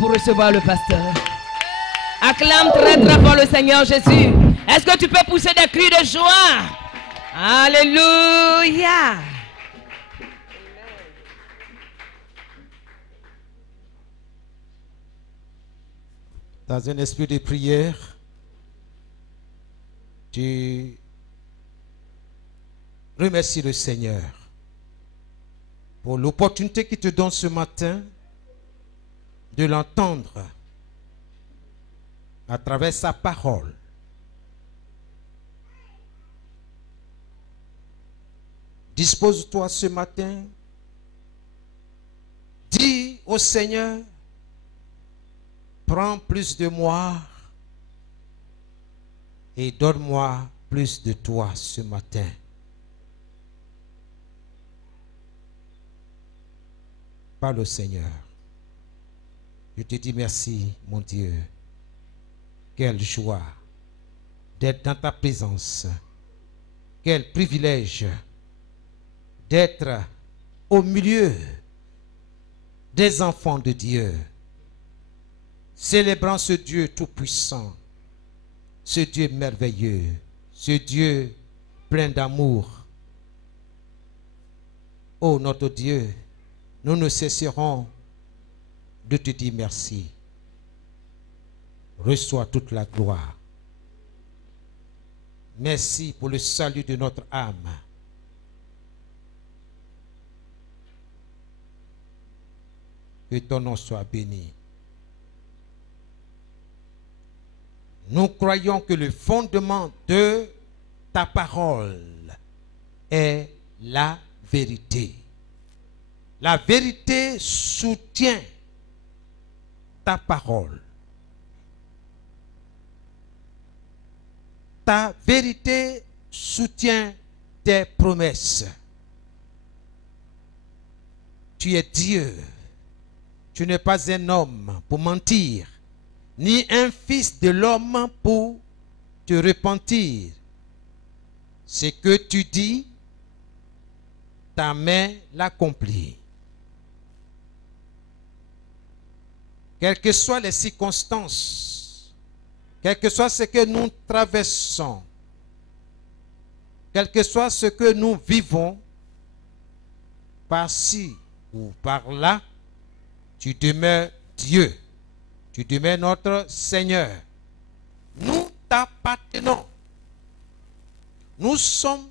Pour recevoir le pasteur. Acclame très très fort le Seigneur Jésus. Est-ce que tu peux pousser des cris de joie? Alléluia. Dans un esprit de prière, tu remercies le Seigneur pour l'opportunité qu'il te donne ce matin de l'entendre à travers sa parole. Dispose-toi ce matin, dis au Seigneur, prends plus de moi et donne-moi plus de toi ce matin. Parle au Seigneur. Je te dis merci, mon Dieu. Quelle joie d'être dans ta présence. Quel privilège d'être au milieu des enfants de Dieu, célébrant ce Dieu tout-puissant, ce Dieu merveilleux, ce Dieu plein d'amour. Oh notre Dieu, nous ne cesserons de te dire merci. Reçois toute la gloire. Merci pour le salut de notre âme. Que ton nom soit béni. Nous croyons que le fondement de ta parole est la vérité. La vérité soutient ta parole. Ta vérité soutient tes promesses. Tu es Dieu. Tu n'es pas un homme pour mentir, ni un fils de l'homme pour te repentir. Ce que tu dis, ta main l'accomplit. Quelles que soient les circonstances, quel que soit ce que nous traversons, quel que soit ce que nous vivons, par-ci ou par-là, tu demeures Dieu. Tu demeures notre Seigneur. Nous t'appartenons. Nous sommes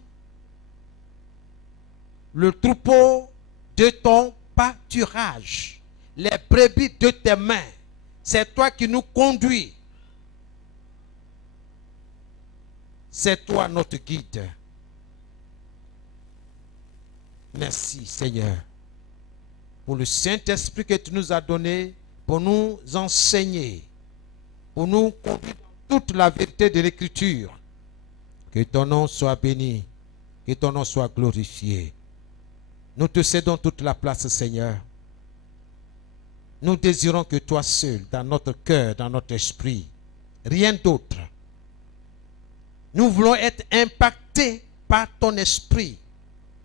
le troupeau de ton pâturage, les brebis de tes mains. C'est toi qui nous conduis. C'est toi notre guide. Merci Seigneur pour le Saint-Esprit que tu nous as donné pour nous enseigner, pour nous conduire dans toute la vérité de l'Écriture. Que ton nom soit béni, que ton nom soit glorifié. Nous te cédons toute la place, Seigneur. Nous désirons que toi seul, dans notre cœur, dans notre esprit, rien d'autre. Nous voulons être impactés par ton esprit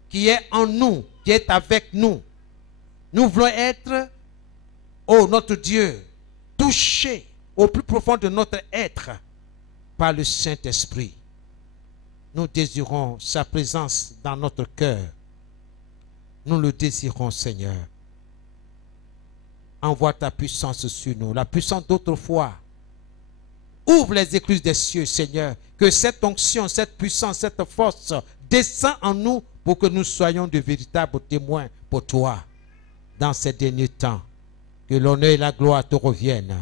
qui est en nous, qui est avec nous. Nous voulons être, oh notre Dieu, touchés au plus profond de notre être par le Saint-Esprit. Nous désirons sa présence dans notre cœur. Nous le désirons, Seigneur. Envoie ta puissance sur nous, la puissance d'autrefois. Ouvre les écluses des cieux, Seigneur. Que cette onction, cette puissance, cette force descend en nous pour que nous soyons de véritables témoins pour toi. Dans ces derniers temps, que l'honneur et la gloire te reviennent.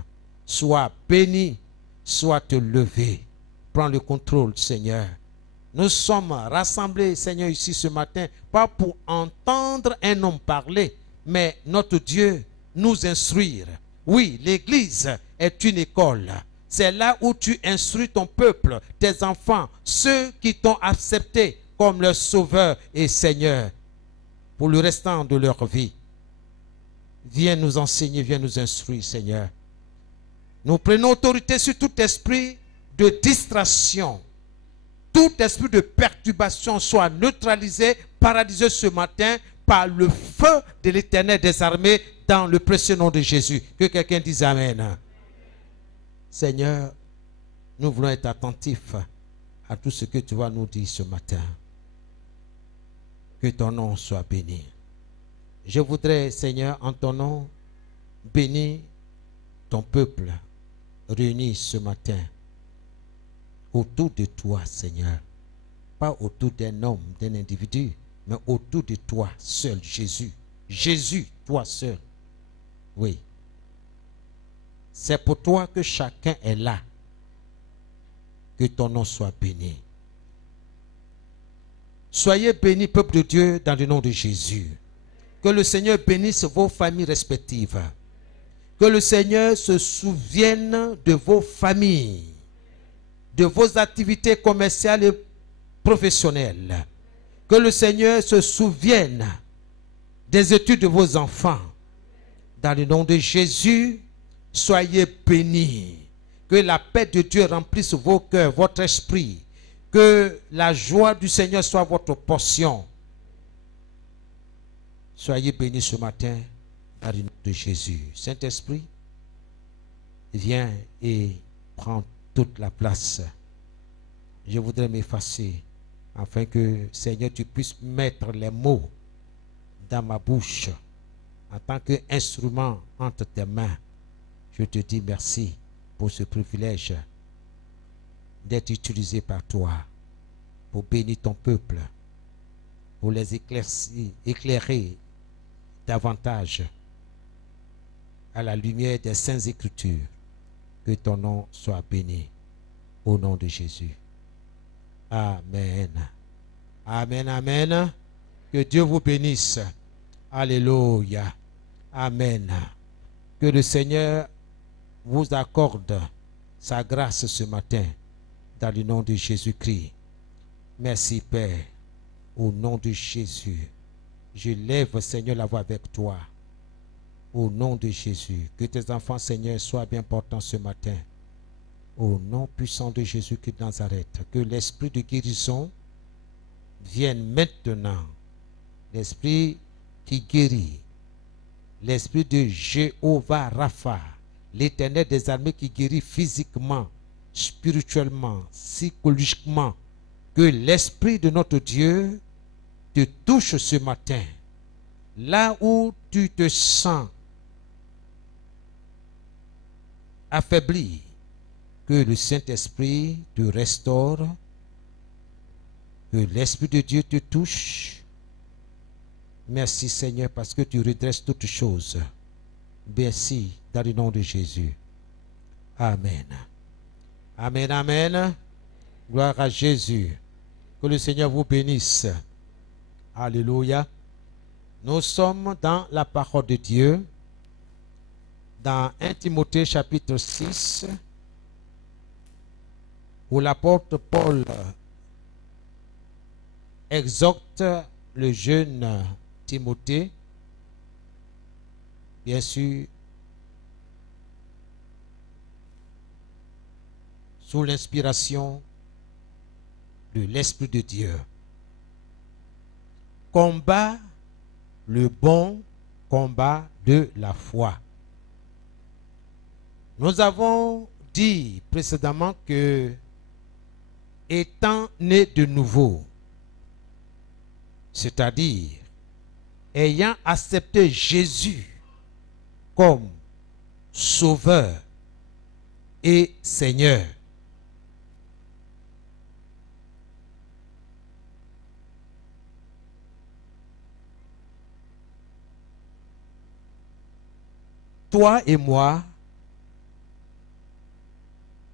Sois béni, sois te levé. Prends le contrôle, Seigneur. Nous sommes rassemblés, Seigneur, ici ce matin, pas pour entendre un homme parler, mais notre Dieu nous instruire. Oui, l'Église est une école. C'est là où tu instruis ton peuple, tes enfants, ceux qui t'ont accepté comme leur sauveur et Seigneur pour le restant de leur vie. Viens nous enseigner, viens nous instruire, Seigneur. Nous prenons autorité sur tout esprit de distraction. Tout esprit de perturbation soit neutralisé, paralysé ce matin par le feu de l'Éternel des armées dans le précieux nom de Jésus. Que quelqu'un dise Amen. Seigneur, nous voulons être attentifs à tout ce que tu vas nous dire ce matin. Que ton nom soit béni. Je voudrais, Seigneur, en ton nom, bénir ton peuple réuni ce matin autour de toi, Seigneur. Pas autour d'un homme, d'un individu, mais autour de toi seul, Jésus. Jésus, toi seul. Oui. C'est pour toi que chacun est là. Que ton nom soit béni. Soyez bénis, peuple de Dieu, dans le nom de Jésus. Que le Seigneur bénisse vos familles respectives. Que le Seigneur se souvienne de vos familles, de vos activités commerciales et professionnelles. Que le Seigneur se souvienne des études de vos enfants. Dans le nom de Jésus, soyez bénis. Que la paix de Dieu remplisse vos cœurs, votre esprit. Que la joie du Seigneur soit votre portion. Soyez bénis ce matin dans le nom de Jésus. Saint-Esprit, viens et prends toute la place. Je voudrais m'effacer afin que, Seigneur, tu puisses mettre les mots dans ma bouche en tant qu'instrument entre tes mains. Je te dis merci pour ce privilège d'être utilisé par toi pour bénir ton peuple, pour les éclairer davantage à la lumière des Saintes Écritures. Que ton nom soit béni au nom de Jésus. Amen. Amen, amen. Que Dieu vous bénisse. Alléluia. Amen. Que le Seigneur vous accorde sa grâce ce matin dans le nom de Jésus-Christ. Merci Père. Au nom de Jésus. Je lève, Seigneur, la voix avec toi. Au nom de Jésus, que tes enfants, Seigneur, soient bien portants ce matin. Au nom puissant de Jésus-Christ de Nazareth, que l'esprit de guérison vienne maintenant. L'esprit qui guérit, l'esprit de Jéhovah Rapha, l'Éternel des armées qui guérit physiquement, spirituellement, psychologiquement. Que l'esprit de notre Dieu te touche ce matin. Là où tu te sens affaibli, que le Saint-Esprit te restaure, que l'Esprit de Dieu te touche. Merci Seigneur parce que tu redresses toutes choses. Merci dans le nom de Jésus. Amen. Amen, amen. Gloire à Jésus. Que le Seigneur vous bénisse. Alléluia. Nous sommes dans la parole de Dieu. Dans 1 Timothée chapitre 6, où l'apôtre Paul exhorte le jeune Timothée, bien sûr, sous l'inspiration de l'Esprit de Dieu. Combat le bon combat de la foi. Nous avons dit précédemment que, étant né de nouveau, c'est-à-dire ayant accepté Jésus comme Sauveur et Seigneur, toi et moi,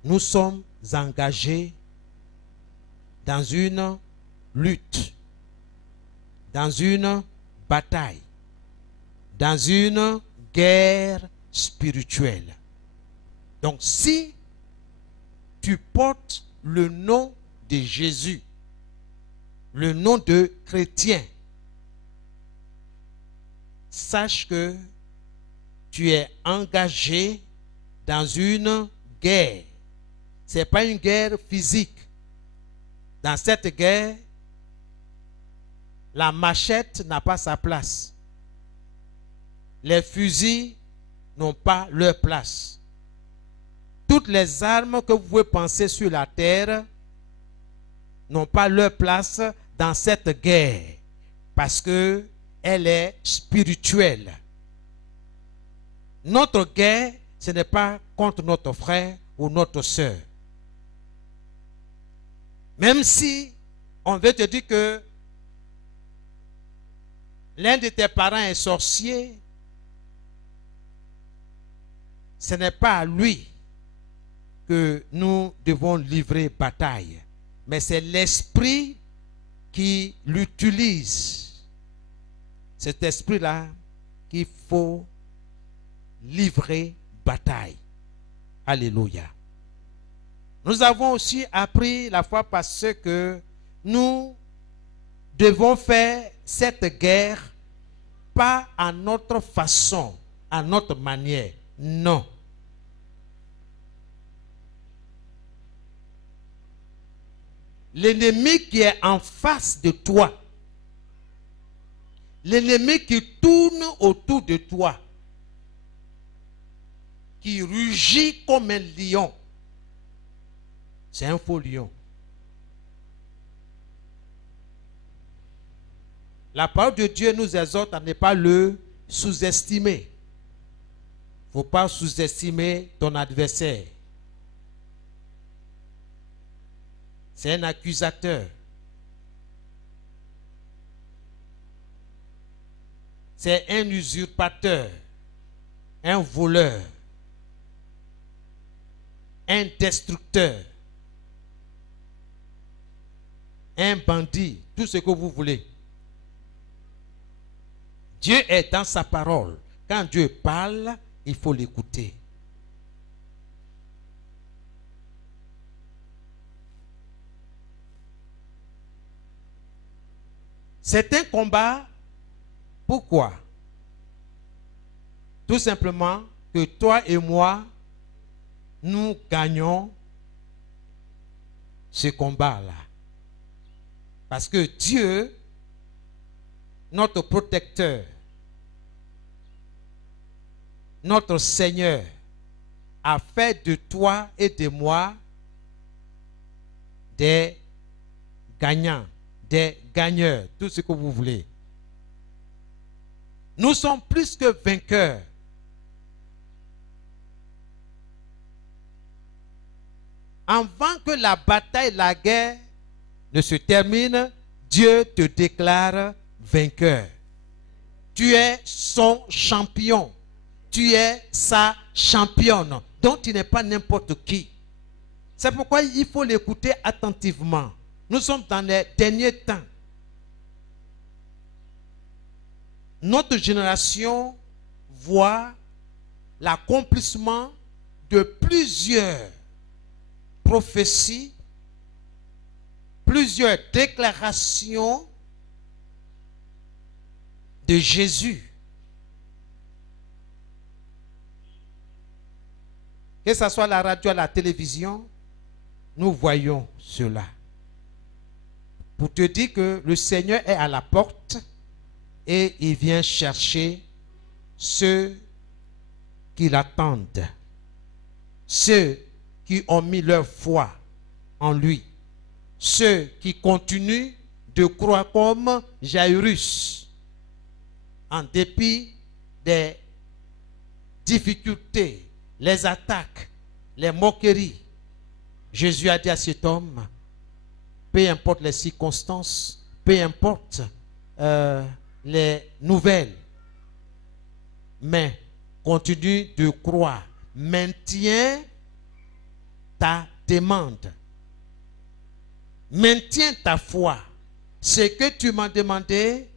nous sommes engagés dans une lutte, dans une bataille, dans une guerre spirituelle. Donc si tu portes le nom de Jésus, le nom de chrétien, sache que tu es engagé dans une guerre. Ce n'est pas une guerre physique. Dans cette guerre, la machette n'a pas sa place. Les fusils n'ont pas leur place. Toutes les armes que vous pouvez penser sur la terre n'ont pas leur place dans cette guerre parce qu'elle est spirituelle. Notre guerre, ce n'est pas contre notre frère ou notre soeur. Même si on veut te dire que l'un de tes parents est sorcier, ce n'est pas à lui que nous devons livrer bataille, mais c'est l'esprit qui l'utilise. Cet esprit-là qu'il faut livrer bataille. Alléluia. Nous avons aussi appris la fois passée que nous devons faire cette guerre pas à notre façon, à notre manière. Non. L'ennemi qui est en face de toi, l'ennemi qui tourne autour de toi, qui rugit comme un lion, c'est un faux lion. La parole de Dieu nous exhorte à ne pas le sous-estimer. Il ne faut pas sous-estimer ton adversaire. C'est un accusateur. C'est un usurpateur, un voleur, un destructeur, un bandit, tout ce que vous voulez. Dieu est dans sa parole. Quand Dieu parle, il faut l'écouter. C'est un combat. Pourquoi? Tout Tout simplement que toi et moi, nous gagnons ce combat-là. Parce que Dieu, notre protecteur, notre Seigneur, a fait de toi et de moi des gagnants, des gagneurs, tout ce que vous voulez. Nous sommes plus que vainqueurs. Avant que la bataille, la guerre ne se termine, Dieu te déclare vainqueur. Tu es son champion. Tu es sa championne. Donc tu n'es pas n'importe qui. C'est pourquoi il faut l'écouter attentivement. Nous sommes dans les derniers temps. Notre génération voit l'accomplissement de plusieurs prophéties, plusieurs déclarations de Jésus. Que ce soit la radio, la télévision, nous voyons cela. Pour te dire que le Seigneur est à la porte et il vient chercher ceux qui l'attendent, ceux qui ont mis leur foi en lui, ceux qui continuent de croire comme Jairus, en dépit des difficultés, les attaques, les moqueries. Jésus a dit à cet homme, peu importe les circonstances, peu importe les nouvelles, mais continue de croire, maintiens ta demande, maintiens ta foi. Ce que tu m'as demandé,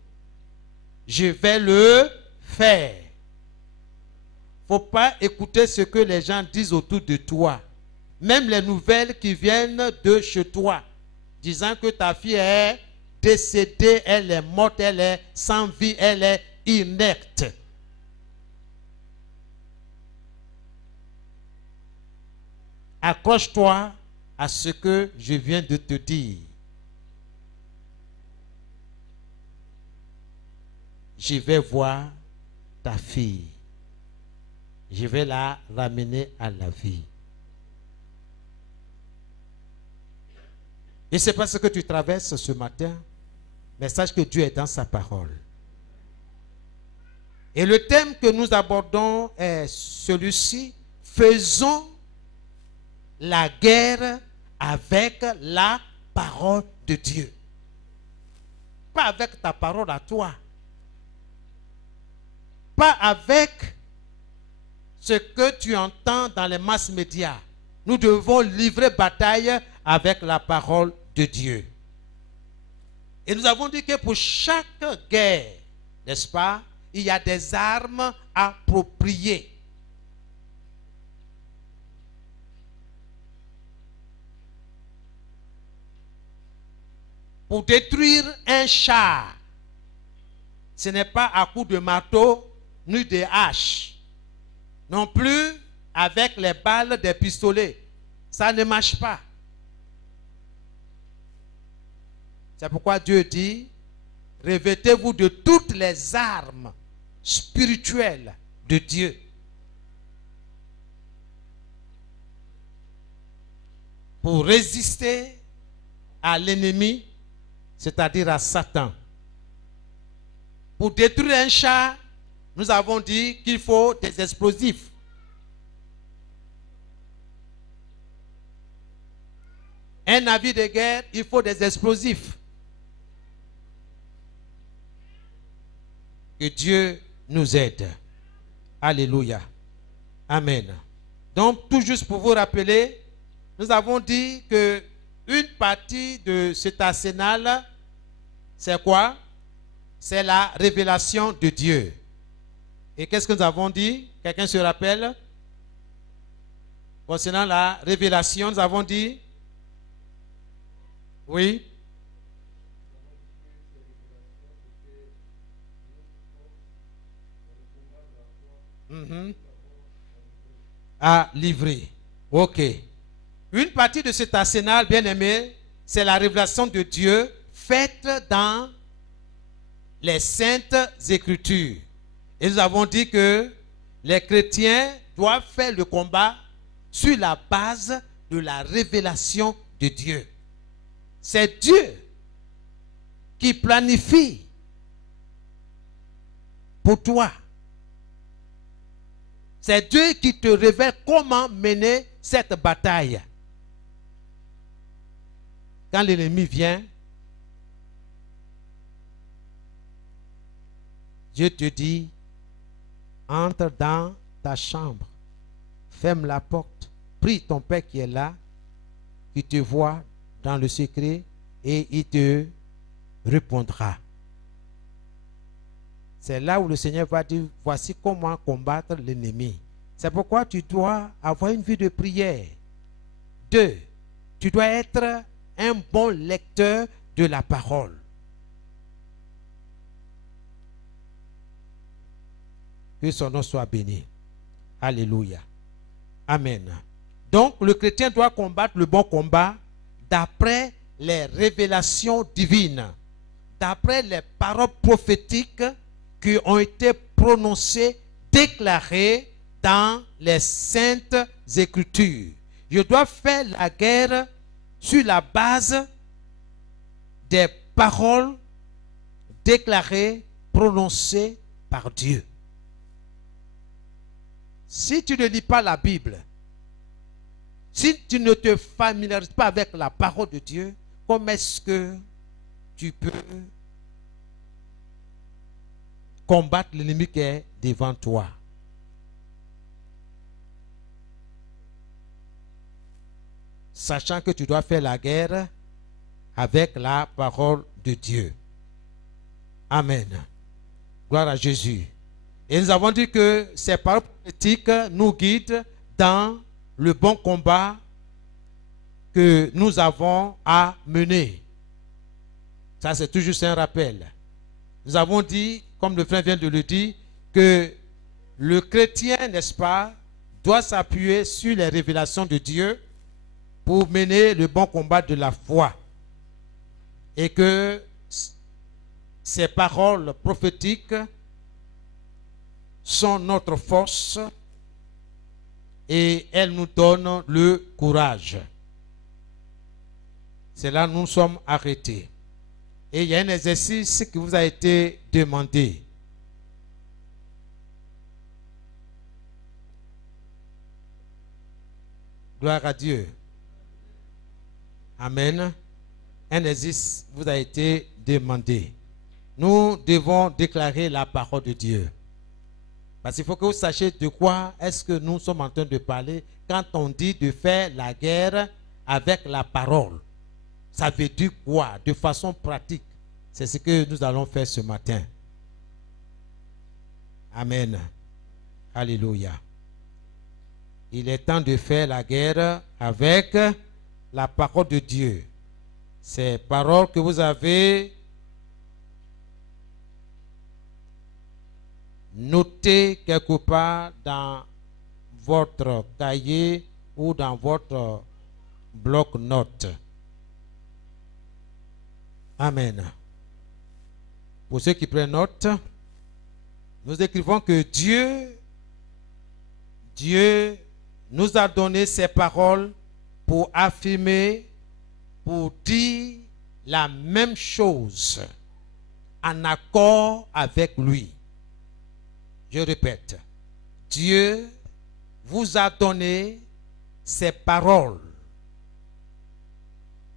je vais le faire. Il ne faut pas écouter ce que les gens disent autour de toi. Même les nouvelles qui viennent de chez toi, disant que ta fille est décédée, elle est morte, elle est sans vie, elle est inerte. Accroche-toi à ce que je viens de te dire. Je vais voir ta fille. Je vais la ramener à la vie. Et c'est pas ce que tu traverses ce matin, mais sache que Dieu est dans sa parole. Et le thème que nous abordons est celui-ci: faisons la guerre avec la parole de Dieu. Pas avec ta parole à toi. Pas avec ce que tu entends dans les masses médias. Nous devons livrer bataille avec la parole de Dieu. Et nous avons dit que pour chaque guerre, n'est-ce pas, il y a des armes appropriées. Pour détruire un char, ce n'est pas à coup de marteau ni de hache. Non plus avec les balles des pistolets. Ça ne marche pas. C'est pourquoi Dieu dit, revêtez-vous de toutes les armes spirituelles de Dieu. Pour résister à l'ennemi, c'est-à-dire à Satan. Pour détruire un char, nous avons dit qu'il faut des explosifs. Un navire de guerre, il faut des explosifs. Que Dieu nous aide. Alléluia. Amen. Donc, tout juste pour vous rappeler, nous avons dit que une partie de cet arsenal, c'est quoi? C'est la révélation de Dieu. Et qu'est-ce que nous avons dit? Quelqu'un se rappelle? Concernant la révélation, nous avons dit? Oui. Mhm. À livrer. Ok. Une partie de cet arsenal, bien aimé, c'est la révélation de Dieu faite dans les saintes écritures. Et nous avons dit que les chrétiens doivent faire le combat sur la base de la révélation de Dieu. C'est Dieu qui planifie pour toi. C'est Dieu qui te révèle comment mener cette bataille. Quand l'ennemi vient, Dieu te dit, entre dans ta chambre, ferme la porte, prie ton Père qui est là, qui te voit dans le secret et il te répondra. C'est là où le Seigneur va dire, voici comment combattre l'ennemi. C'est pourquoi tu dois avoir une vie de prière. 2, tu dois être un bon lecteur de la parole. Que son nom soit béni. Alléluia. Amen. Donc, le chrétien doit combattre le bon combat d'après les révélations divines, d'après les paroles prophétiques qui ont été prononcées, déclarées dans les saintes écritures. Je dois faire la guerre sur la base des paroles déclarées, prononcées par Dieu. Si tu ne lis pas la Bible, si tu ne te familiarises pas avec la parole de Dieu, comment est-ce que tu peux combattre l'ennemi qui est devant toi? Sachant que tu dois faire la guerre avec la parole de Dieu. Amen. Gloire à Jésus. Et nous avons dit que ces paroles prophétiques nous guident dans le bon combat que nous avons à mener. Ça, c'est tout juste un rappel. Nous avons dit, comme le frère vient de le dire, que le chrétien, n'est-ce pas, doit s'appuyer sur les révélations de Dieu pour mener le bon combat de la foi. Et que ces paroles prophétiques sont notre force et elles nous donnent le courage. C'est là que nous sommes arrêtés. Et il y a un exercice qui vous a été demandé. Gloire à Dieu. Amen. Un exercice vous a été demandé. Nous devons déclarer la parole de Dieu. Parce qu'il faut que vous sachiez de quoi est-ce que nous sommes en train de parler quand on dit de faire la guerre avec la parole. Ça veut dire quoi? De façon pratique. C'est ce que nous allons faire ce matin. Amen. Alléluia. Il est temps de faire la guerre avec la parole de Dieu. Ces paroles que vous avez notées quelque part dans votre cahier ou dans votre bloc-notes. Amen. Pour ceux qui prennent note, nous écrivons que Dieu nous a donné ces paroles pour affirmer, pour dire la même chose en accord avec lui. Je répète, Dieu vous a donné ces paroles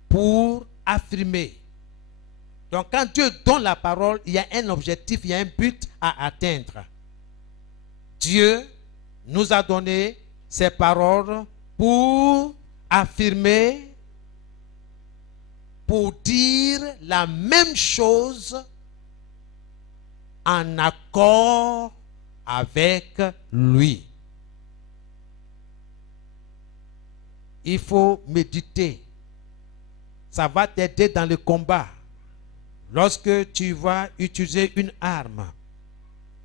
pour affirmer. Donc quand Dieu donne la parole, il y a un objectif, il y a un but à atteindre. Dieu nous a donné ces paroles pour affirmer, pour dire la même chose en accord avec lui. Il faut méditer. Ça va t'aider dans le combat. Lorsque tu vas utiliser une arme,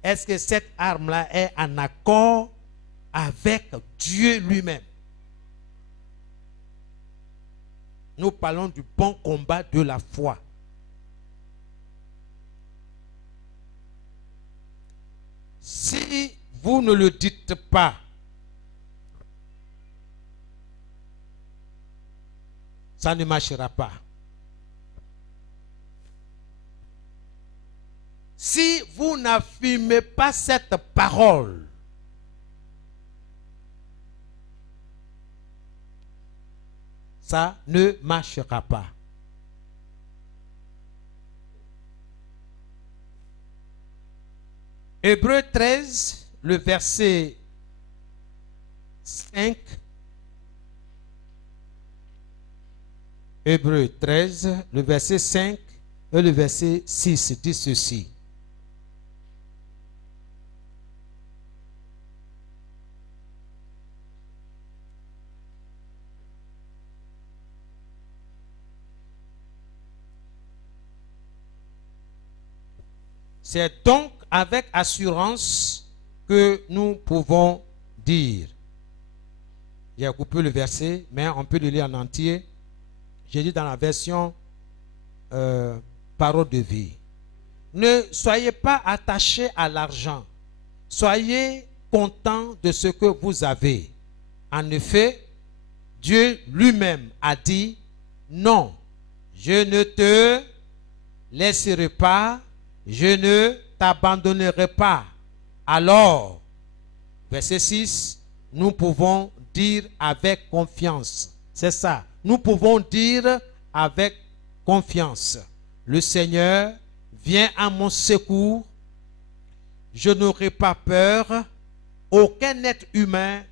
est-ce que cette arme-là est en accord avec Dieu lui-même? Nous parlons du bon combat de la foi. Si vous ne le dites pas, ça ne marchera pas. Si vous n'affirmez pas cette parole, ça ne marchera pas. Hébreux 13, le verset 5. Hébreux 13, le verset 5 et le verset 6 dit ceci. C'est donc avec assurance que nous pouvons dire. J'ai coupé le verset, mais on peut le lire en entier. J'ai dit dans la version parole de vie. Ne soyez pas attachés à l'argent. Soyez contents de ce que vous avez. En effet, Dieu lui-même a dit, non, je ne te laisserai pas, je ne t'abandonnerai pas. Alors, verset 6, nous pouvons dire avec confiance. C'est ça. Nous pouvons dire avec confiance. Le Seigneur vient à mon secours. Je n'aurai pas peur. Aucun être humain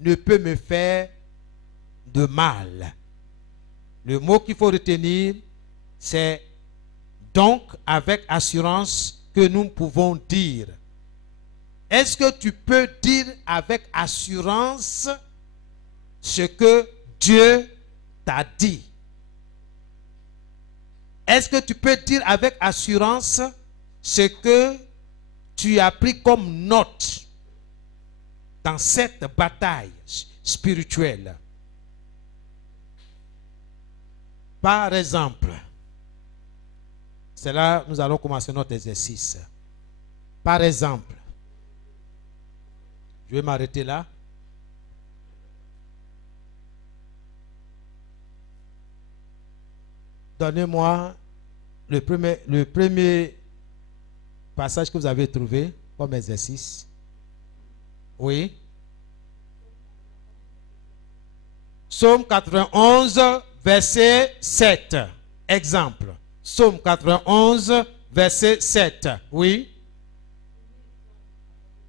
ne peut me faire de mal. Le mot qu'il faut retenir, c'est donc avec assurance que nous pouvons dire. Est-ce que tu peux dire avec assurance ce que Dieu t'a dit? Est-ce que tu peux dire avec assurance ce que tu as pris comme note dans cette bataille spirituelle? Par exemple, c'est là que nous allons commencer notre exercice. Par exemple, je vais m'arrêter là. Donnez-moi le premier passage que vous avez trouvé comme exercice. Oui. Psaume 91, verset 7. Exemple. Psaume 91, verset 7. Oui.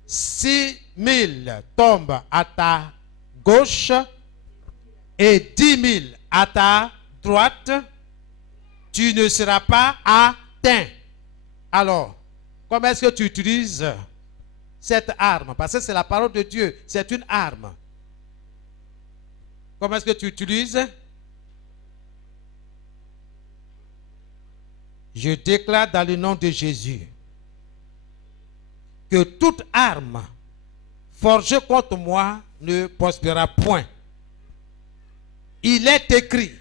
6 000 tombent à ta gauche et 10 000 à ta droite. Tu ne seras pas atteint. Alors, comment est-ce que tu utilises cette arme? Parce que c'est la parole de Dieu. C'est une arme. Comment est-ce que tu utilises? Je déclare dans le nom de Jésus que toute arme forgée contre moi ne prospérera point. Il est écrit,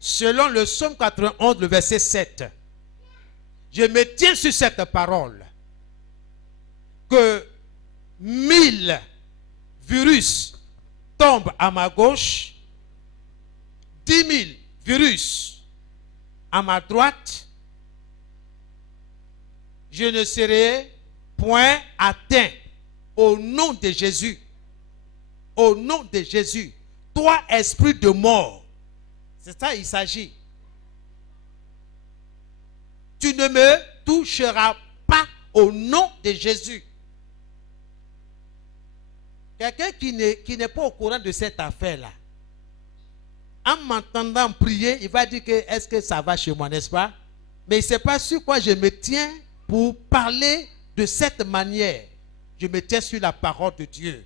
selon le psaume 91, le verset 7, je me tiens sur cette parole, que 1000 virus tombent à ma gauche, 10 000 virus à ma droite, je ne serai point atteint. Au nom de Jésus. Au nom de Jésus. Toi, esprit de mort. C'est ça il s'agit. Tu ne me toucheras pas au nom de Jésus. Quelqu'un qui n'est pas au courant de cette affaire-là, en m'entendant prier, il va dire que est-ce que ça va chez moi, n'est-ce pas? Mais il ne sait pas sur quoi je me tiens pour parler de cette manière. Je me tiens sur la parole de Dieu,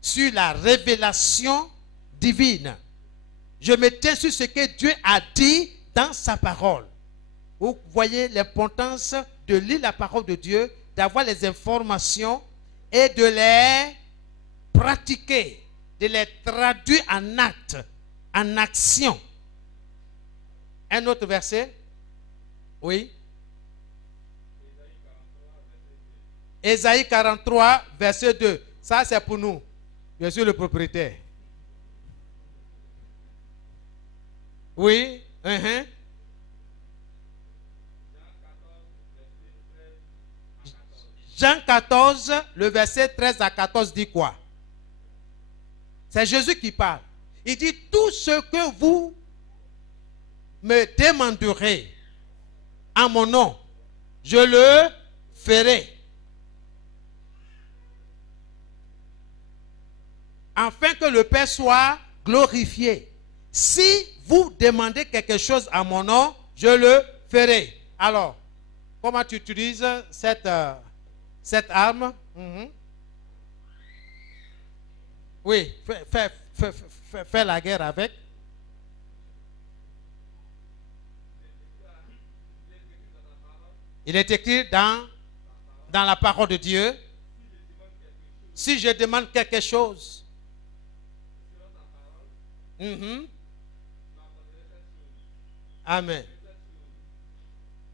sur la révélation divine. Je me tiens sur ce que Dieu a dit dans sa parole. Vous voyez l'importance de lire la parole de Dieu, d'avoir les informations et de les pratiquer, de les traduire en actes, en action. Un autre verset? Oui. Ésaïe 43, verset 2. Ça, c'est pour nous. Je suis le propriétaire. Oui. Jean 14, le verset 13 à 14 dit quoi? C'est Jésus qui parle. Il dit, tout ce que vous me demanderez en mon nom, je le ferai. Afin que le Père soit glorifié. Si vous demandez quelque chose à mon nom, je le ferai. Alors, comment tu utilises cette arme? Oui, fais la guerre avec. Il est écrit dans la parole de Dieu. Si je demande quelque chose, amen.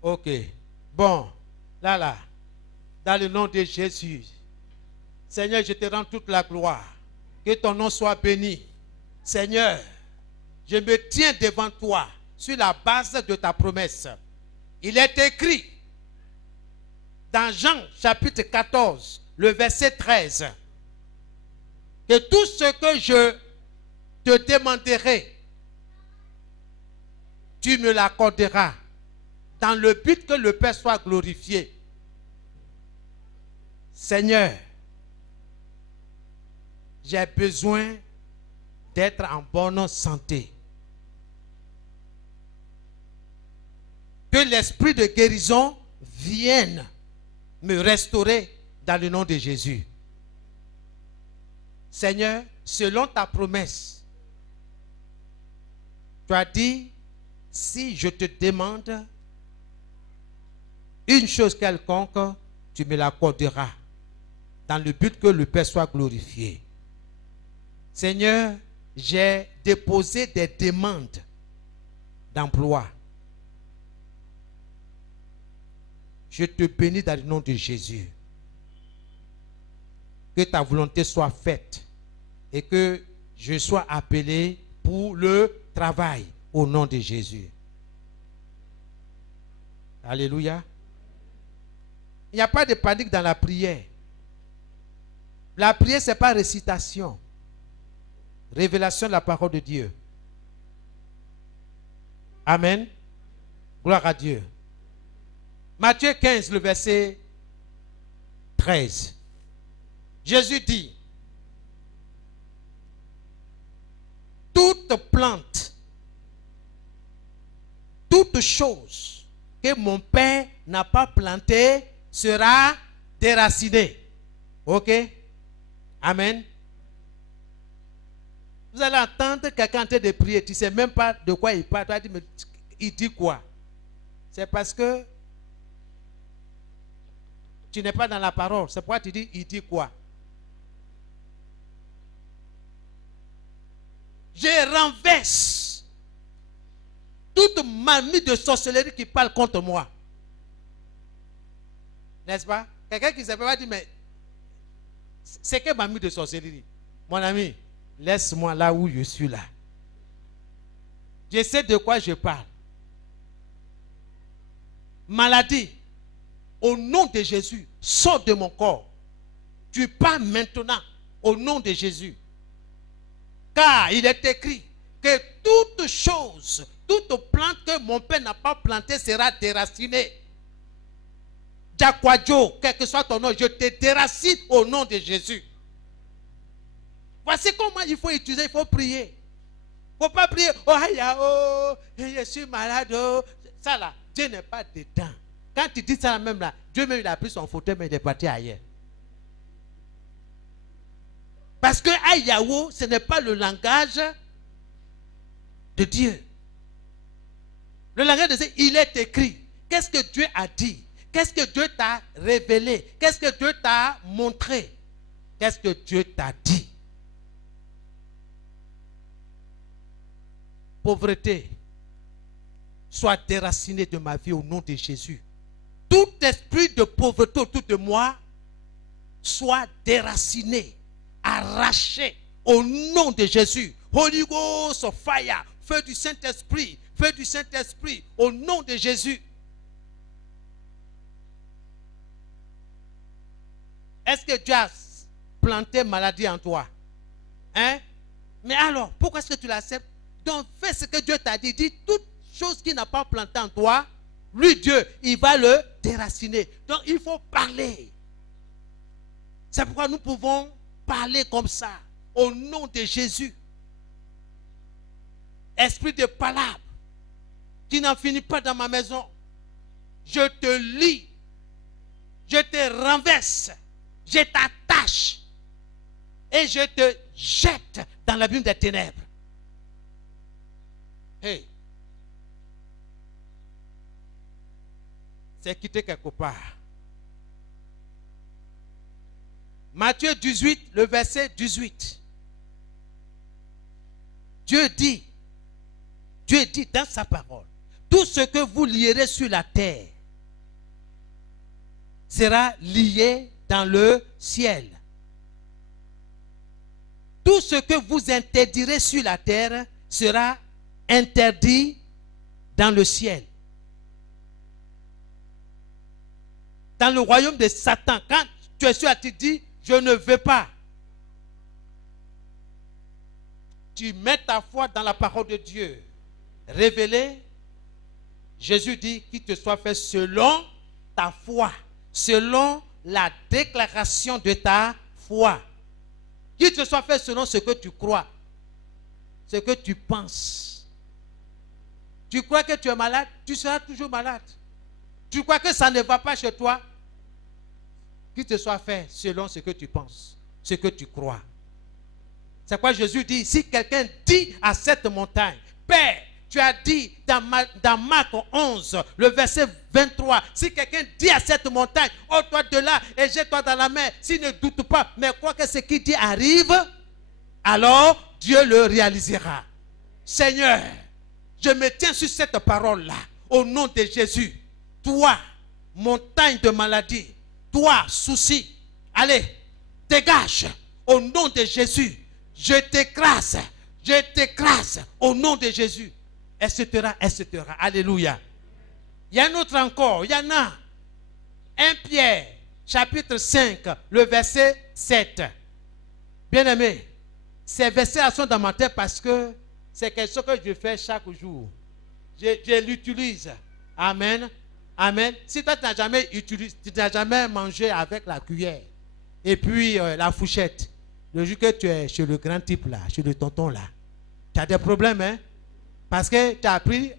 Ok. Bon, là, dans le nom de Jésus, Seigneur, je te rends toute la gloire. Que ton nom soit béni. Seigneur, je me tiens devant toi sur la base de ta promesse. Il est écrit dans Jean chapitre 14, le verset 13, que tout ce que je te demanderai, tu me l'accorderas, dans le but que le Père soit glorifié. Seigneur, j'ai besoin d'être en bonne santé. Que l'esprit de guérison vienne me restaurer dans le nom de Jésus. Seigneur, selon ta promesse, tu as dit, si je te demande une chose quelconque, tu me l'accorderas, dans le but que le Père soit glorifié. Seigneur, j'ai déposé des demandes d'emploi. Je te bénis dans le nom de Jésus. Que ta volonté soit faite et que je sois appelé pour le travail au nom de Jésus. Alléluia. Il n'y a pas de panique dans la prière. La prière, ce n'est pas récitation. Révélation de la parole de Dieu. Amen. Gloire à Dieu. Matthieu 15, le verset 13. Jésus dit, toute plante, toute chose que mon Père n'a pas plantée sera déracinée. Ok? Amen. Vous allez entendre quelqu'un en train de prier, tu ne sais même pas de quoi il parle. Tu vas dire, mais il dit quoi? C'est parce que tu n'es pas dans la parole. C'est pourquoi tu dis, il dit quoi? Je renverse toute mamie de sorcellerie qui parle contre moi. N'est-ce pas? Quelqu'un qui ne sait pas dire, mais c'est que mamie de sorcellerie? Mon ami, laisse-moi là où je suis là. Je sais de quoi je parle. Maladie, au nom de Jésus, sors de mon corps. Tu pars maintenant au nom de Jésus. Car il est écrit que toute chose, toute plante que mon Père n'a pas plantée sera déracinée. Jakwadjo, quel que soit ton nom, je te déracine au nom de Jésus. Voici comment il faut utiliser, il faut prier. Il ne faut pas prier, oh, je suis malade. Oh. Ça là, Dieu n'est pas dedans. Quand tu dis ça même là, Dieu même il a pris son fauteuil, mais il est parti ailleurs. Parce que Ayahu, ce n'est pas le langage de Dieu. Le langage de Dieu, il est écrit. Qu'est-ce que Dieu a dit? Qu'est-ce que Dieu t'a révélé? Qu'est-ce que Dieu t'a montré? Qu'est-ce que Dieu t'a dit? Pauvreté, sois déraciné de ma vie au nom de Jésus. Tout esprit de pauvreté autour de moi, soit déraciné, arraché au nom de Jésus. Holy Ghost fire, feu du Saint-Esprit, au nom de Jésus. Est-ce que Dieu a planté maladie en toi? Hein? Mais alors, pourquoi est-ce que tu l'acceptes? Donc, fais ce que Dieu t'a dit. Dis toute chose qui n'a pas planté en toi, lui, Dieu, il va le déraciner. Donc, il faut parler. C'est pourquoi nous pouvons parler comme ça, au nom de Jésus. Esprit de palabre, qui n'en finit pas dans ma maison, je te lie, je te renverse, je t'attache et je te jette dans l'abîme des ténèbres. Hey, c'est quitté quelque part. Matthieu 18, le verset 18. Dieu dit dans sa parole, tout ce que vous lierez sur la terre sera lié dans le ciel. Tout ce que vous interdirez sur la terre sera interdit dans le ciel. Dans le royaume de Satan, quand tu es sûr à te dire, je ne veux pas. Tu mets ta foi dans la parole de Dieu. Révélée, Jésus dit qu'il te soit fait selon ta foi, selon la déclaration de ta foi. Qu'il te soit fait selon ce que tu crois, ce que tu penses. Tu crois que tu es malade, tu seras toujours malade. Tu crois que ça ne va pas chez toi, qu'il te soit fait selon ce que tu penses, ce que tu crois. C'est quoi Jésus dit? Si quelqu'un dit à cette montagne, Père, tu as dit dans Marc 11, le verset 23, si quelqu'un dit à cette montagne, ôte-toi de là et jette-toi dans la mer, s'il ne doute pas, mais croit que ce qu'il dit arrive, alors Dieu le réalisera. Seigneur, je me tiens sur cette parole-là, au nom de Jésus. Toi, montagne de maladie, toi, souci, allez, dégage, au nom de Jésus. Je t'écrase au nom de Jésus. Etc. Alléluia. Il y a un autre encore, il y en a. 1 Pierre, chapitre 5, le verset 7. Bien-aimé, ces versets sont dans ma tête parce que c'est quelque chose que je fais chaque jour. Je l'utilise. Amen. Amen. Si toi, tu n'as jamais utilisé, tu n'as jamais mangé avec la cuillère et puis la fourchette, le jour que tu es chez le grand type là, chez le tonton là, tu as des problèmes, hein? Parce que tu as pris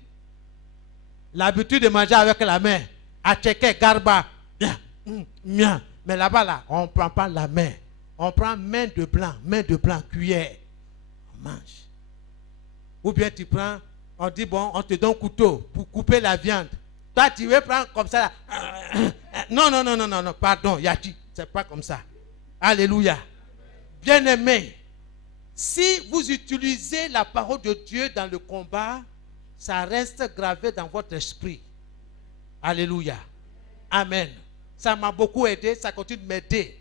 l'habitude de manger avec la main. À checker, garba, bien. Mais là-bas, là, on ne prend pas la main. On prend main de blanc, cuillère. On mange. Ou bien tu prends, on dit, bon, on te donne un couteau pour couper la viande. Toi, tu veux prendre comme ça. Là. Non, pardon, Yati, c'est pas comme ça. Alléluia. Bien-aimé, si vous utilisez la parole de Dieu dans le combat, ça reste gravé dans votre esprit. Alléluia. Amen. Ça m'a beaucoup aidé, ça continue de m'aider.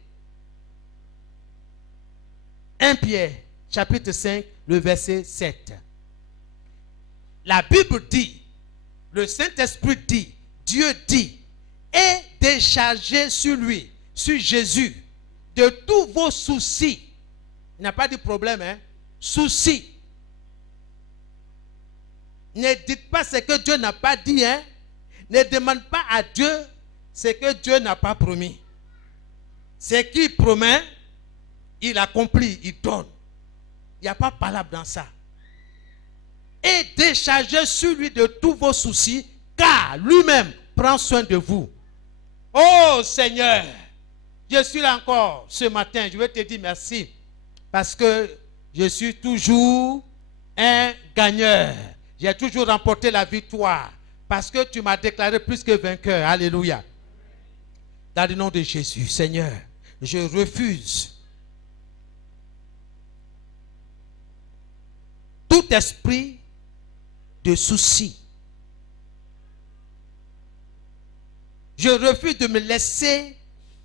1 Pierre, chapitre 5, le verset 7. La Bible dit, le Saint-Esprit dit, Dieu dit, et déchargez sur lui, sur Jésus, de tous vos soucis. Il n'a pas de problème, hein? Soucis. Ne dites pas ce que Dieu n'a pas dit, hein? Ne demande pas à Dieu ce que Dieu n'a pas promis. Ce qu'il promet, il accomplit, il donne. Il n'y a pas de palabre dans ça. Et déchargez sur lui de tous vos soucis, car lui-même prend soin de vous. Oh Seigneur, je suis là encore ce matin, je vais te dire merci. Parce que je suis toujours un gagneur. J'ai toujours remporté la victoire. Parce que tu m'as déclaré plus que vainqueur. Alléluia. Dans le nom de Jésus, Seigneur, je refuse tout esprit de souci. Je refuse de me laisser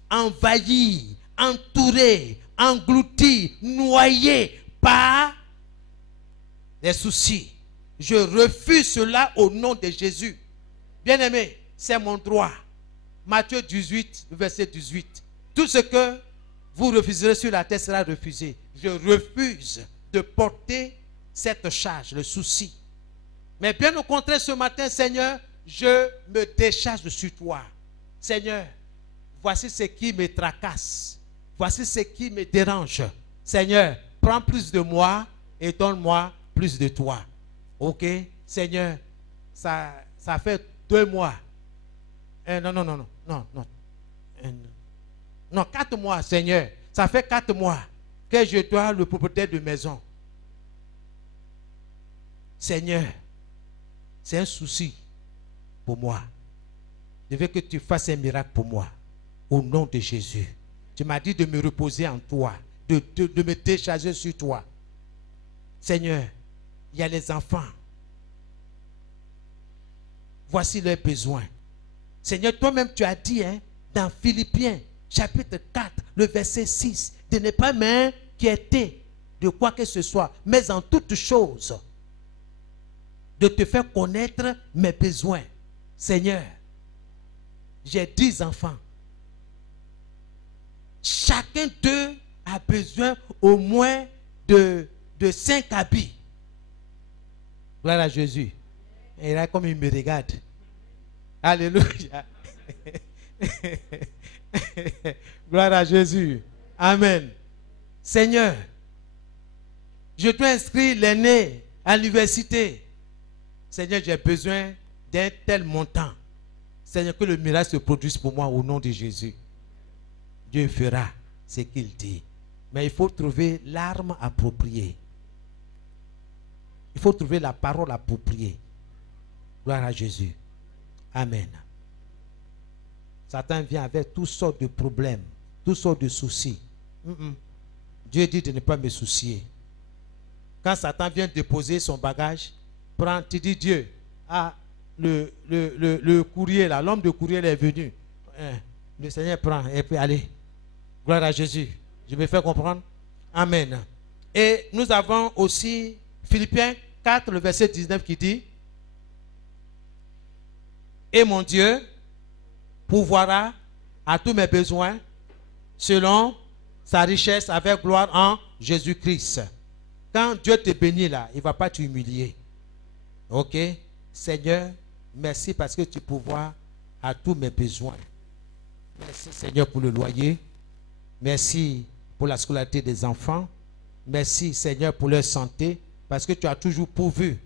envahir, entourer, engloutir, noyer par les soucis. Je refuse cela au nom de Jésus. Bien-aimé, c'est mon droit. Matthieu 18, verset 18. Tout ce que vous refuserez sur la terre sera refusé. Je refuse de porter cette charge, le souci. Mais bien au contraire, ce matin, Seigneur, je me décharge sur toi. Seigneur, voici ce qui me tracasse. Voici ce qui me dérange. Seigneur, prends plus de moi et donne-moi plus de toi. Ok? Seigneur, ça fait 2 mois. Non, 4 mois, Seigneur. Ça fait 4 mois que je dois le propriétaire de maison. Seigneur, c'est un souci pour moi. Je veux que tu fasses un miracle pour moi. Au nom de Jésus. Tu m'as dit de me reposer en toi. De me décharger sur toi. Seigneur, il y a les enfants. Voici leurs besoins. Seigneur, toi-même tu as dit dans Philippiens chapitre 4, le verset 6, de ne pas m'inquiéter de quoi que ce soit, mais en toutes choses, de te faire connaître mes besoins. Seigneur, j'ai 10 enfants. Chacun d'eux a besoin au moins de 5 habits. Gloire à Jésus. Et là, comme il me regarde. Alléluia. Gloire à Jésus. Amen. Seigneur, je dois inscrire l'aîné à l'université. Seigneur, j'ai besoin d'un tel montant. Seigneur, que le miracle se produise pour moi au nom de Jésus. Dieu fera ce qu'il dit. Mais il faut trouver l'arme appropriée. Il faut trouver la parole appropriée. Gloire à Jésus. Amen. Satan vient avec toutes sortes de problèmes, toutes sortes de soucis. Dieu dit de ne pas me soucier. Quand Satan vient déposer son bagage, prends, tu dis Dieu, le courrier là, l'homme de courrier est venu. Le Seigneur prend et puis allez. Gloire à Jésus. Je me fais comprendre. Amen. Et nous avons aussi Philippiens 4, le verset 19 qui dit: et mon Dieu pourvoira à tous mes besoins selon sa richesse avec gloire en Jésus-Christ. Quand Dieu te bénit là, il ne va pas t'humilier. Ok? Seigneur, merci parce que tu pourvois à tous mes besoins. Merci Seigneur pour le loyer. Merci pour la scolarité des enfants. Merci Seigneur pour leur santé parce que tu as toujours pourvu.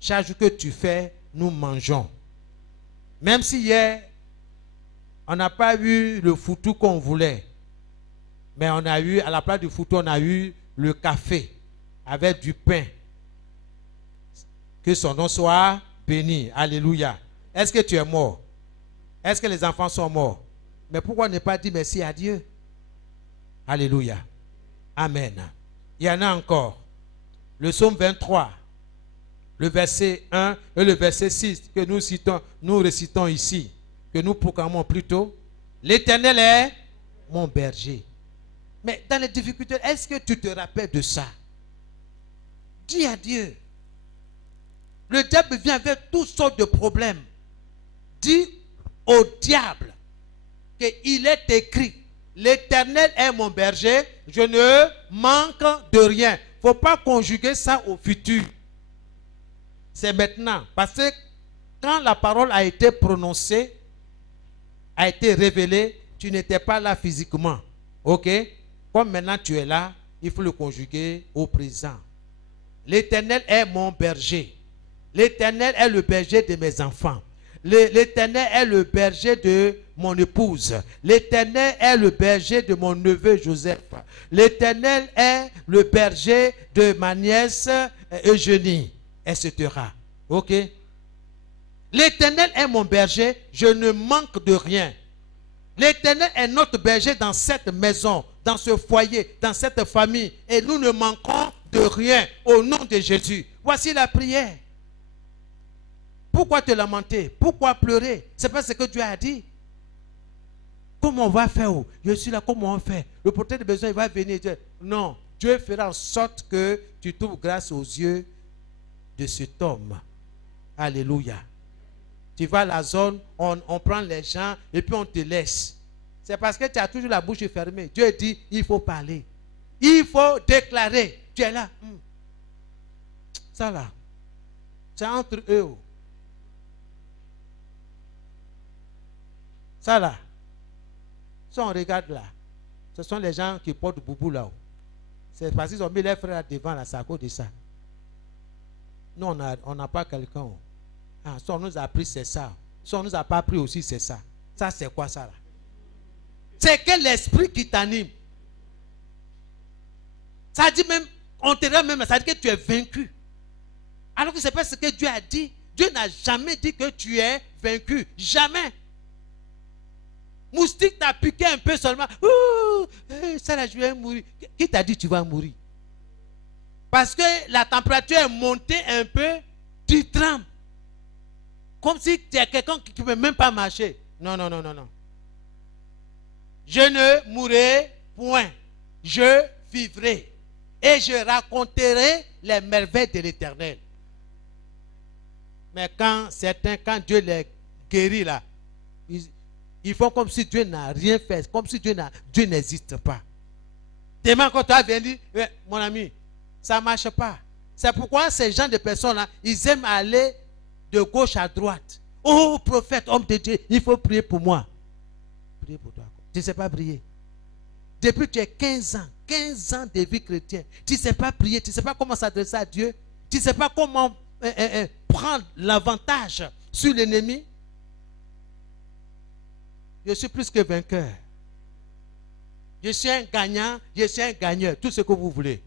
Chaque jour que tu fais, nous mangeons. Même si hier, on n'a pas eu le foutou qu'on voulait. Mais on a eu, à la place du foutou, on a eu le café avec du pain. Que son nom soit béni. Alléluia. Est-ce que tu es mort? Est-ce que les enfants sont morts? Mais pourquoi ne pas dire merci à Dieu? Alléluia. Amen. Il y en a encore. Le psaume 23, le verset 1 et le verset 6 que nous récitons ici, que nous proclamons plutôt. L'Éternel est mon berger. Mais dans les difficultés, est-ce que tu te rappelles de ça? Dis à Dieu. Le diable vient avec toutes sortes de problèmes. Dis au diable qu'il est écrit: l'Éternel est mon berger, je ne manque de rien. Il ne faut pas conjuguer ça au futur. C'est maintenant. Parce que quand la parole a été prononcée, a été révélée, tu n'étais pas là physiquement. Ok? Comme maintenant tu es là, il faut le conjuguer au présent. L'Éternel est mon berger. L'Éternel est le berger de mes enfants. L'Éternel est le berger de mon épouse. L'Éternel est le berger de mon neveu Joseph. L'Éternel est le berger de ma nièce Eugénie, etc. Ok? L'Éternel est mon berger, je ne manque de rien. L'Éternel est notre berger dans cette maison, dans ce foyer, dans cette famille. Et nous ne manquons de rien au nom de Jésus. Voici la prière. Pourquoi te lamenter? Pourquoi pleurer? C'est pas ce que Dieu a dit. Comment on va faire? Je suis là, comment on fait? Le porteur de besoin, il va venir dire, non, Dieu fera en sorte que tu trouves grâce aux yeux de cet homme. Alléluia. Tu vas à la zone, on prend les gens et puis on te laisse. C'est parce que tu as toujours la bouche fermée. Dieu dit, il faut parler. Il faut déclarer. Tu es là. Ça là, c'est entre eux. Ça là, si on regarde là, ce sont les gens qui portent boubou là-haut. C'est parce qu'ils ont mis les frères devant là, c'est à cause de ça. Nous, on n'a pas quelqu'un. Ah, si on nous a appris, c'est ça. Si on nous a pas appris aussi, c'est ça. Ça, c'est quoi ça là? C'est quel esprit qui t'anime? Ça dit même, on te rend même, ça dit que tu es vaincu. Alors que c'est pas ce que Dieu a dit. Dieu n'a jamais dit que tu es vaincu. Jamais. Moustique t'a piqué un peu seulement. Ouh, ça là, je vais mourir. Qui t'a dit que tu vas mourir? Parce que la température est montée un peu, tu trembles. Comme si tu es quelqu'un qui ne peut même pas marcher. Non, non, non, non, non. Je ne mourrai point. Je vivrai. Et je raconterai les merveilles de l'Éternel. Mais quand Dieu les guérit là, ils font comme si Dieu n'a rien fait, comme si Dieu n'existe pas. Demain, quand tu viens dire, mon ami, ça ne marche pas. C'est pourquoi ces gens de personnes-là, ils aiment aller de gauche à droite. Oh, prophète, homme de Dieu, il faut prier pour moi. Prier pour toi. Tu ne sais pas prier. Depuis que tu as 15 ans de vie chrétienne, tu ne sais pas prier, tu ne sais pas comment s'adresser à Dieu, tu ne sais pas comment prendre l'avantage sur l'ennemi. Je suis plus que vainqueur. Je suis un gagnant, je suis un gagneur, tout ce que vous voulez.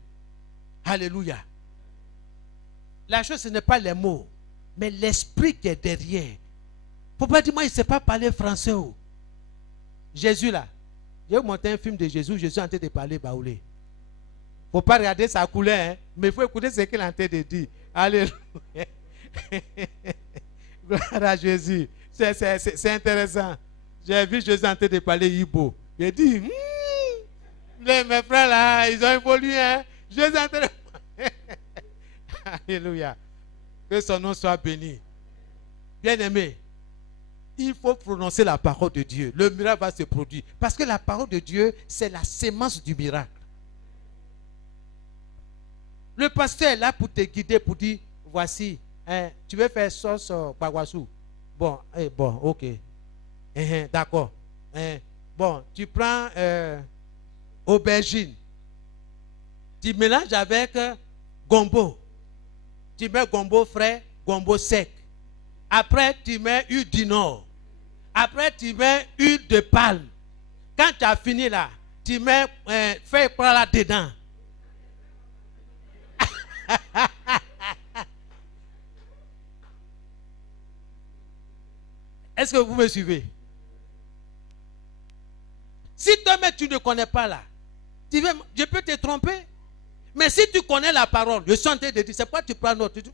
Alléluia. La chose, ce n'est pas les mots, mais l'esprit qui est derrière. Il ne faut pas dire, moi, il ne sait pas parler français. Jésus, là, j'ai monté un film de Jésus, Jésus est en train de parler baoulé. Il ne faut pas regarder sa couleur, hein, mais il faut écouter ce qu'il est en train de dire. Alléluia. Gloire à Jésus. C'est intéressant. J'ai vu Jésus en train de parler Ibo. J'ai dit, mes frères là, ils ont évolué. Hein? Jésus en train de... Alléluia. Que son nom soit béni. Bien-aimé, il faut prononcer la parole de Dieu. Le miracle va se produire. Parce que la parole de Dieu, c'est la sémence du miracle. Le pasteur est là pour te guider, pour dire, voici, hein, tu veux faire sauce baguassou. Bon, ok. D'accord. Bon, tu prends aubergine. Tu mélanges avec gombo. Tu mets gombo frais, gombo sec. Après, tu mets huile du Nord. Après, tu mets huile de palme. Quand tu as fini là, tu mets feuille quoi là dedans. Est-ce que vous me suivez? Si toi-même tu ne connais pas là, je peux te tromper. Mais si tu connais la parole, je suis en train de dire, c'est quoi tu prends note? Tu dis,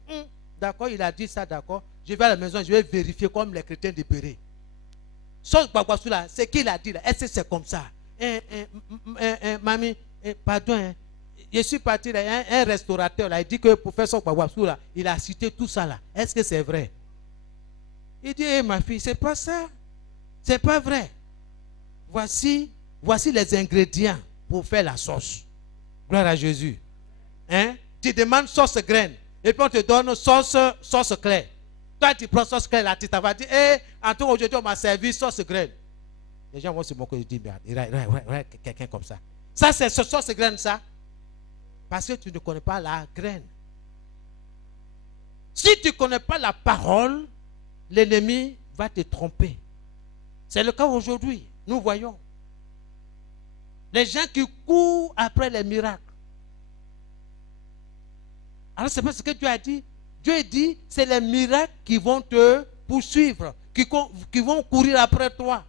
d'accord, il a dit ça, d'accord. Je vais à la maison, je vais vérifier comme les chrétiens de Béret. Son bagouassou là, c'est qu'il a dit là. Est-ce que c'est comme ça? Mamie, pardon, hein, je suis parti là, un restaurateur là, il dit que pour faire son bagouassou là, il a cité tout ça là. Est-ce que c'est vrai? Il dit, ma fille, c'est pas ça. C'est pas vrai. Voici les ingrédients pour faire la sauce. Gloire à Jésus. Hein? Tu demandes sauce graine. Et puis on te donne sauce claire. Toi, tu prends sauce claire là, tu t'as dit, en tout cas, aujourd'hui, on m'a servi sauce graine. Les gens vont se moquer, ils disent, ouais, quelqu'un comme ça. Ça, c'est ce sauce graine, ça. Parce que tu ne connais pas la graine. Si tu ne connais pas la parole, l'ennemi va te tromper. C'est le cas aujourd'hui. Nous voyons. Les gens qui courent après les miracles. Alors, c'est pas ce que Dieu a dit. Dieu dit, c'est les miracles qui vont te poursuivre, qui vont courir après toi.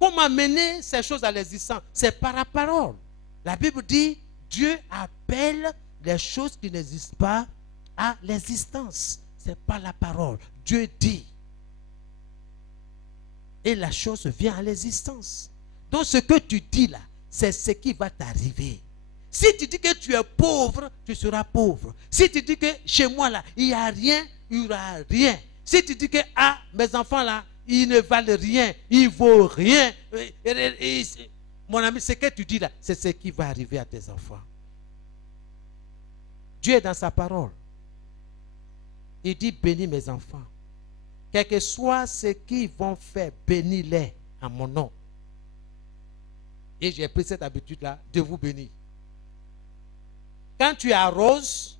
comment mener ces choses à l'existence? C'est par la parole. La Bible dit, Dieu appelle les choses qui n'existent pas à l'existence. C'est par la parole. Dieu dit. Et la chose vient à l'existence. Donc ce que tu dis là, c'est ce qui va t'arriver. Si tu dis que tu es pauvre, tu seras pauvre. Si tu dis que chez moi là, il n'y a rien, il n'y aura rien. Si tu dis que mes enfants là, ils ne valent rien, ils ne vaut rien. Mon ami, ce que tu dis là, c'est ce qui va arriver à tes enfants. Dieu est dans sa parole. Il dit, bénis mes enfants. Quel que soit ce qu'ils vont faire, bénis-les en mon nom. Et j'ai pris cette habitude-là de vous bénir. Quand tu arroses,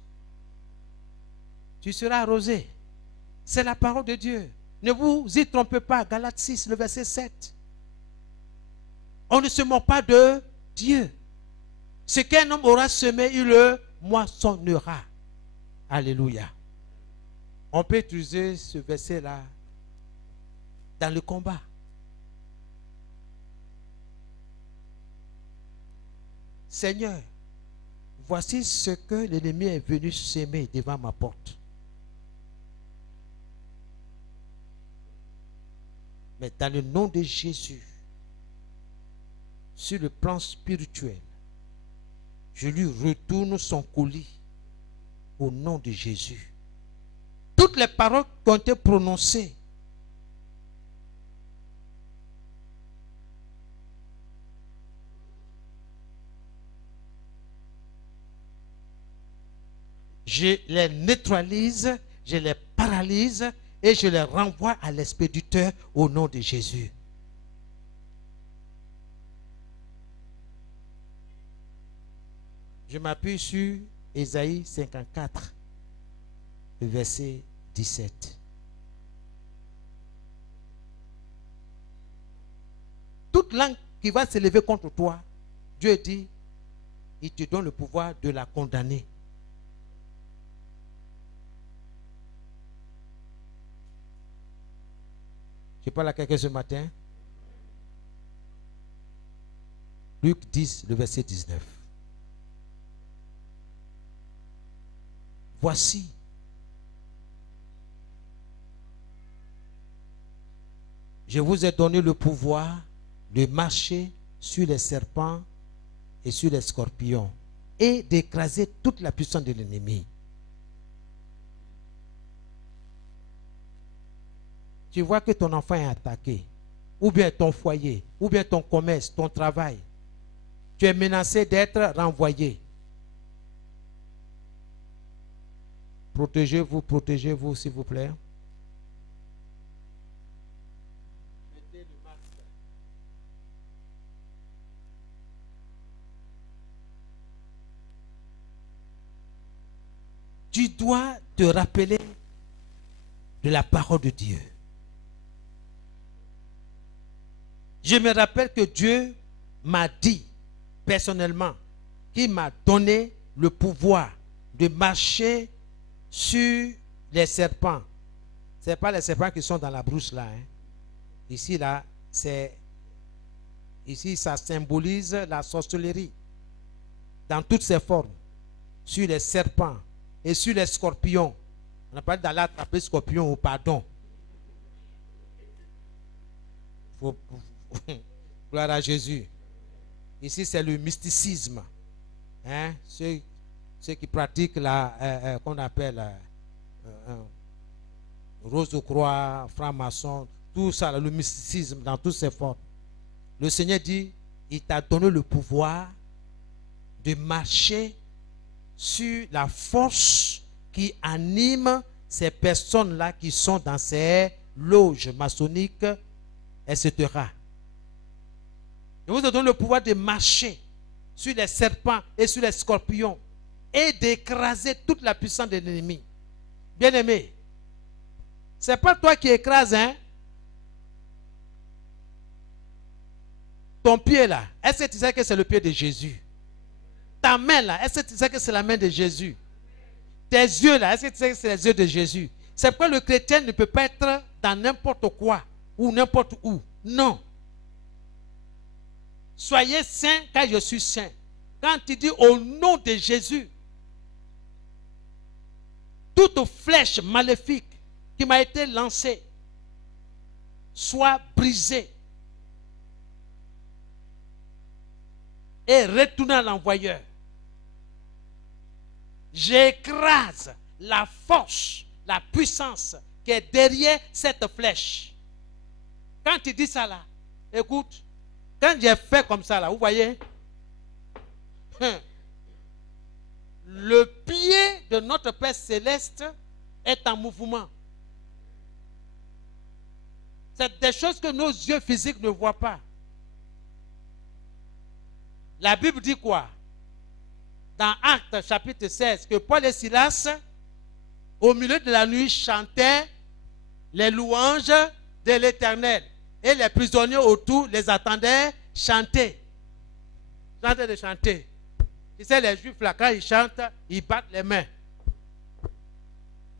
tu seras arrosé. C'est la parole de Dieu. Ne vous y trompez pas. Galates 6, le verset 7. On ne se moque pas de Dieu. Ce qu'un homme aura semé, il le moissonnera. Alléluia. On peut utiliser ce verset-là dans le combat. Seigneur, voici ce que l'ennemi est venu semer devant ma porte. Mais dans le nom de Jésus, sur le plan spirituel, je lui retourne son colis au nom de Jésus. Toutes les paroles qui ont été prononcées je les neutralise, je les paralyse et je les renvoie à l'expéditeur au nom de Jésus. Je m'appuie sur Ésaïe 54, le verset 17. Toute langue qui va s'élever contre toi, Dieu dit, il te donne le pouvoir de la condamner. Je parle à quelqu'un ce matin. Luc 10, le verset 19. Voici, je vous ai donné le pouvoir de marcher sur les serpents et sur les scorpions et d'écraser toute la puissance de l'ennemi. Tu vois que ton enfant est attaqué, ou bien ton foyer, ou bien ton commerce, ton travail. Tu es menacé d'être renvoyé. Protégez-vous, s'il vous plaît. Mettez le masque. Tu dois te rappeler de la parole de Dieu. Je me rappelle que Dieu m'a dit personnellement qu'il m'a donné le pouvoir de marcher sur les serpents. Ce n'est pas les serpents qui sont dans la brousse là. Hein. Ici, là, ici, ça symbolise la sorcellerie dans toutes ses formes. Sur les serpents et sur les scorpions. On n'a pas d'aller attraper scorpion, pardon. Gloire à Jésus. Ici, c'est le mysticisme. Hein? Ceux qui pratiquent qu'on appelle rose-croix, franc-maçon, tout ça, le mysticisme dans toutes ses formes. Le Seigneur dit, il t'a donné le pouvoir de marcher sur la force qui anime ces personnes-là qui sont dans ces loges maçonniques, etc. Je vous donne le pouvoir de marcher sur les serpents et sur les scorpions et d'écraser toute la puissance de l'ennemi. Bien-aimé, ce n'est pas toi qui écrases, hein? Ton pied là, est-ce que tu sais que c'est le pied de Jésus? Ta main là, est-ce que tu sais que c'est la main de Jésus? Tes yeux là, est-ce que tu sais que c'est les yeux de Jésus? C'est pourquoi le chrétien ne peut pas être dans n'importe quoi ou n'importe où. Non. soyez saints car je suis saint. Quand il dit au nom de Jésus, toute flèche maléfique qui m'a été lancée soit brisée et retournée à l'envoyeur. J'écrase la force, la puissance qui est derrière cette flèche. Quand il dit ça là, écoute, quand j'ai fait comme ça là, vous voyez, le pied de notre Père Céleste est en mouvement. C'est des choses que nos yeux physiques ne voient pas. La Bible dit quoi? Dans Actes chapitre 16, que Paul et Silas, au milieu de la nuit, chantaient les louanges de l'Éternel. Et les prisonniers autour les attendaient chanter. Chanter de chanter. Tu sais, les Juifs, là, quand ils chantent, ils battent les mains.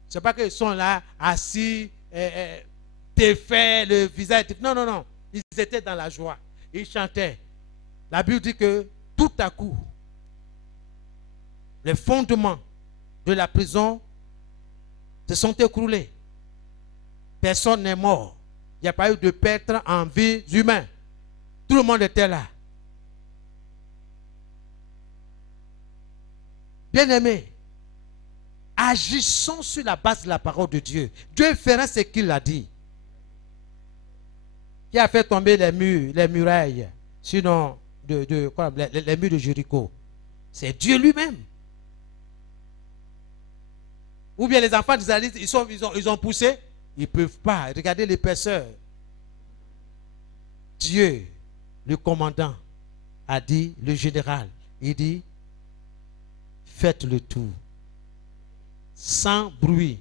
C'est pas qu'ils sont là, assis, défaits, le visage. Non, non, non. Ils étaient dans la joie. Ils chantaient. La Bible dit que tout à coup, les fondements de la prison se sont écroulés. Personne n'est mort. Il n'y a pas eu de perte en vie humaine. Tout le monde était là. Bien-aimés, agissons sur la base de la parole de Dieu. Dieu fera ce qu'il a dit. Qui a fait tomber les murs, les murailles, sinon les murs de Jéricho? C'est Dieu lui-même. Ou bien les enfants d'Israël, ils ont poussé, ils ne peuvent pas. Regardez l'épaisseur. Dieu, le commandant, a dit, le général, il dit, faites le tour. Sans bruit.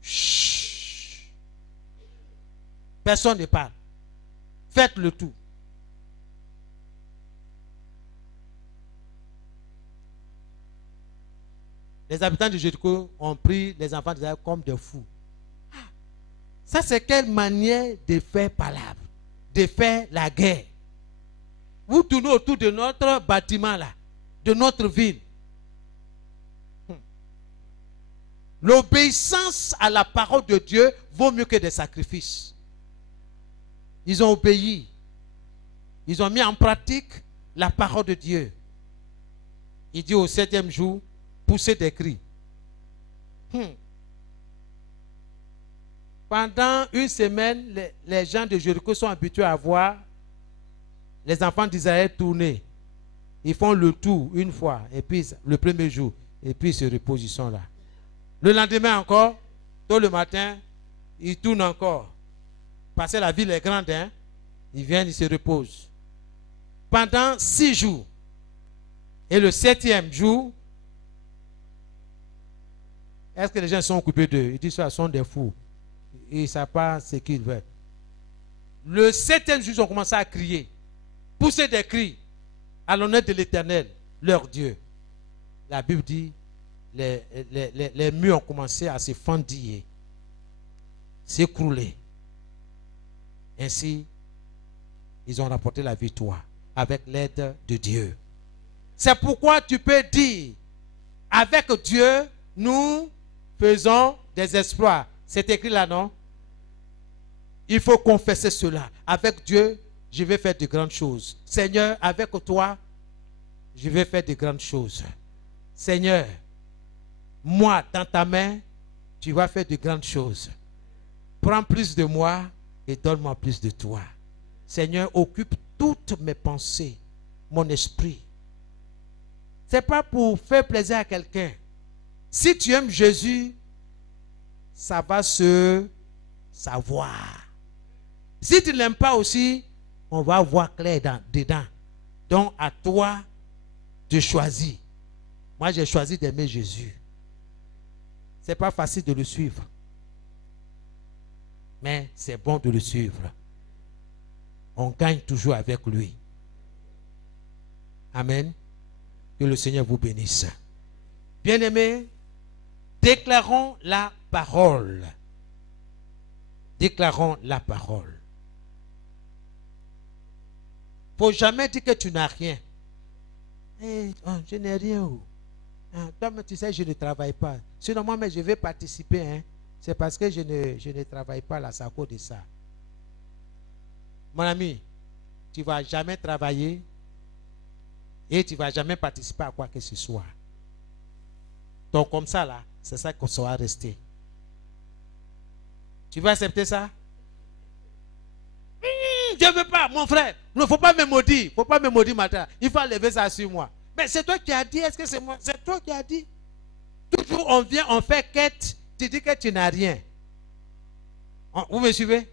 Chut. Personne ne parle. Faites le tour. Les habitants de Jéricho ont pris les enfants d'Israël comme des fous. Ça, c'est quelle manière de faire palabre, de faire la guerre. Vous tournez autour de notre bâtiment là, de notre ville. L'obéissance à la parole de Dieu vaut mieux que des sacrifices. Ils ont obéi. Ils ont mis en pratique la parole de Dieu. Il dit au 7e jour, poussez des cris. Pendant une semaine, les gens de Jéricho sont habitués à voir les enfants d'Israël tourner. Ils font le tour une fois, et puis le premier jour, et puis ils se reposent, ils sont là. Le lendemain encore, tôt le matin, ils tournent encore. Parce que la ville est grande, hein? Ils viennent, ils se reposent. Pendant 6 jours. Et le 7e jour, est-ce que les gens sont occupés d'eux? Ils disent ça, sont des fous. Ils ne savent pas ce qu'ils veulent. Le 7e jour, ils ont commencé à crier. Pousser des cris à l'honneur de l'Éternel, leur Dieu. La Bible dit, les murs ont commencé à se fendiller, s'écrouler. Ainsi, ils ont rapporté la victoire avec l'aide de Dieu. C'est pourquoi tu peux dire, avec Dieu, nous faisons des exploits. C'est écrit là, non? Il faut confesser cela. Avec Dieu, je vais faire de grandes choses. Seigneur, avec toi, je vais faire de grandes choses. Seigneur, moi, dans ta main, tu vas faire de grandes choses. Prends plus de moi et donne-moi plus de toi. Seigneur, occupe toutes mes pensées, mon esprit. Ce n'est pas pour faire plaisir à quelqu'un. Si tu aimes Jésus, ça va se savoir. Si tu ne l'aimes pas aussi, on va voir clair dedans. Donc, à toi de choisir. Moi, j'ai choisi d'aimer Jésus. Ce n'est pas facile de le suivre. Mais c'est bon de le suivre. On gagne toujours avec lui. Amen. Que le Seigneur vous bénisse. Bien-aimés, déclarons la parole. Déclarons la parole. faut jamais dire que tu n'as rien. Je n'ai rien. Oh. Toi, tu sais, je ne travaille pas. Sinon, moi, mais je vais participer. Hein. C'est parce que je ne travaille pas là, c'est à cause de ça. Mon ami, tu ne vas jamais travailler et tu ne vas jamais participer à quoi que ce soit. Donc, comme ça, là, c'est ça qu'on sera resté. Tu vas accepter ça? Je ne veux pas, mon frère. Il ne faut pas me maudire. Il ne faut pas me maudire maintenant. Il faut enlever ça sur moi. Mais c'est toi qui as dit. Est-ce que c'est moi? C'est toi qui as dit. Toujours on vient, on fait quête. Tu dis que tu n'as rien. Vous me suivez?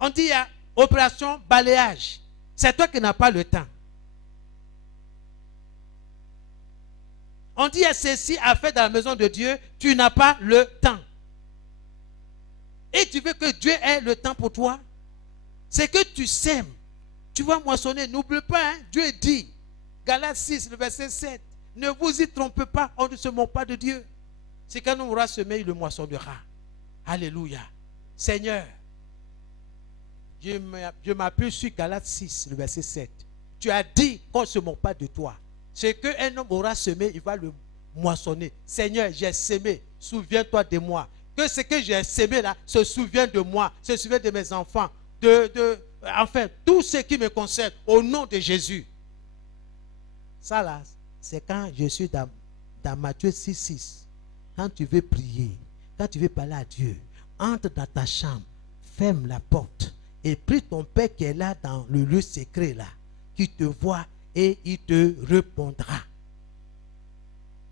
On dit il y a opération balayage. C'est toi qui n'as pas le temps. On dit il y a ceci à faire dans la maison de Dieu. Tu n'as pas le temps. Et tu veux que Dieu ait le temps pour toi? C'est que tu sèmes. Tu vas moissonner. N'oublie pas, hein, Dieu dit, Galates 6, le verset 7, ne vous y trompez pas, on ne se moque pas de Dieu. C'est quand on aura semé, il le moissonnera. Alléluia. Seigneur, je m'appuie sur Galates 6, le verset 7. Tu as dit qu'on ne se moque pas de toi. Ce qu'un homme aura semé, il va le moissonner. Seigneur, j'ai semé, souviens-toi de moi. Que ce que j'ai semé là se souvient de moi, se souvient de mes enfants, enfin, tout ce qui me concerne, au nom de Jésus. Ça là, c'est quand je suis dans Matthieu 6, 6. Quand tu veux prier, quand tu veux parler à Dieu, entre dans ta chambre, ferme la porte et prie ton Père qui est là dans le lieu secret là, qui te voit et il te répondra.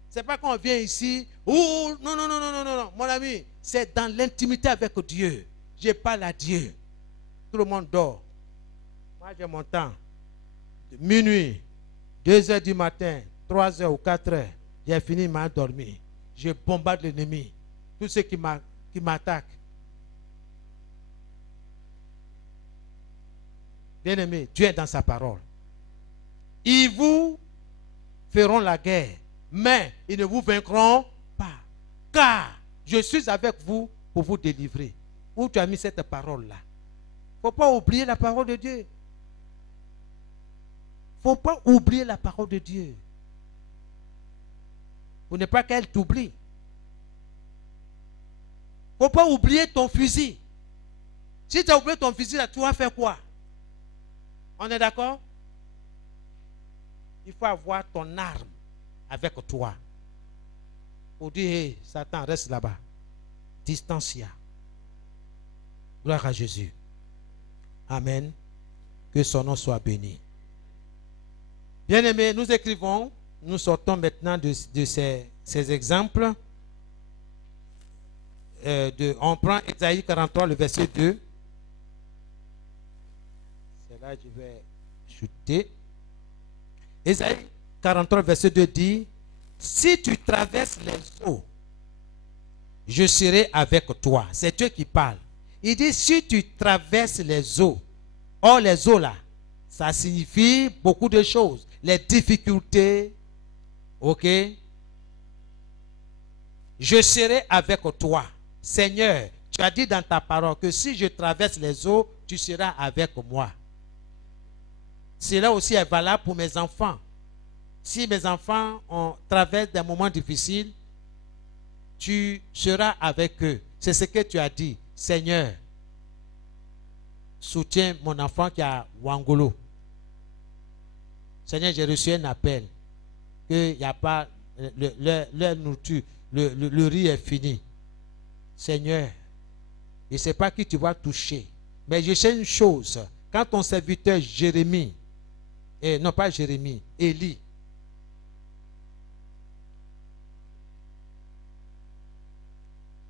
C'est pas qu'on vient ici, oh non, non, non, non, non, non, mon ami, c'est dans l'intimité avec Dieu. Je parle à Dieu. Tout le monde dort. Moi, j'ai mon temps. De minuit, 2 heures du matin, 3 heures ou 4 heures, j'ai fini de dormir. Je bombarde l'ennemi. Tous ceux qui m'attaquent. Bien-aimé, Dieu est dans sa parole. Ils vous feront la guerre, mais ils ne vous vaincront pas. Car je suis avec vous pour vous délivrer. Où tu as mis cette parole-là? Il ne faut pas oublier la parole de Dieu. Il ne faut pas oublier la parole de Dieu. Pour ne pas qu'elle t'oublie. Il ne faut pas oublier ton fusil. Si tu as oublié ton fusil, là, tu vas faire quoi? On est d'accord? Il faut avoir ton arme avec toi. Pour dire, hey, Satan, reste là-bas. Distancia. Gloire à Jésus. Amen. Que son nom soit béni. Bien-aimés, nous écrivons, nous sortons maintenant de ces exemples. On prend Ésaïe 43, le verset 2. C'est là que je vais chuter. Ésaïe 43, verset 2 dit, si tu traverses les eaux, je serai avec toi. C'est Dieu qui parle. Il dit, si tu traverses les eaux, or les eaux là, ça signifie beaucoup de choses. Les difficultés, ok? Je serai avec toi. Seigneur, tu as dit dans ta parole que si je traverse les eaux, tu seras avec moi. Cela aussi est valable pour mes enfants. Si mes enfants traversent des moments difficiles, tu seras avec eux. C'est ce que tu as dit. Seigneur, soutiens mon enfant qui a Wangolo. Seigneur, j'ai reçu un appel qu'il n'y a pas leur nourriture, le riz est fini. Seigneur, je ne sais pas qui tu vas toucher, mais je sais une chose. Quand ton serviteur Jérémie, non pas Jérémie, Élie,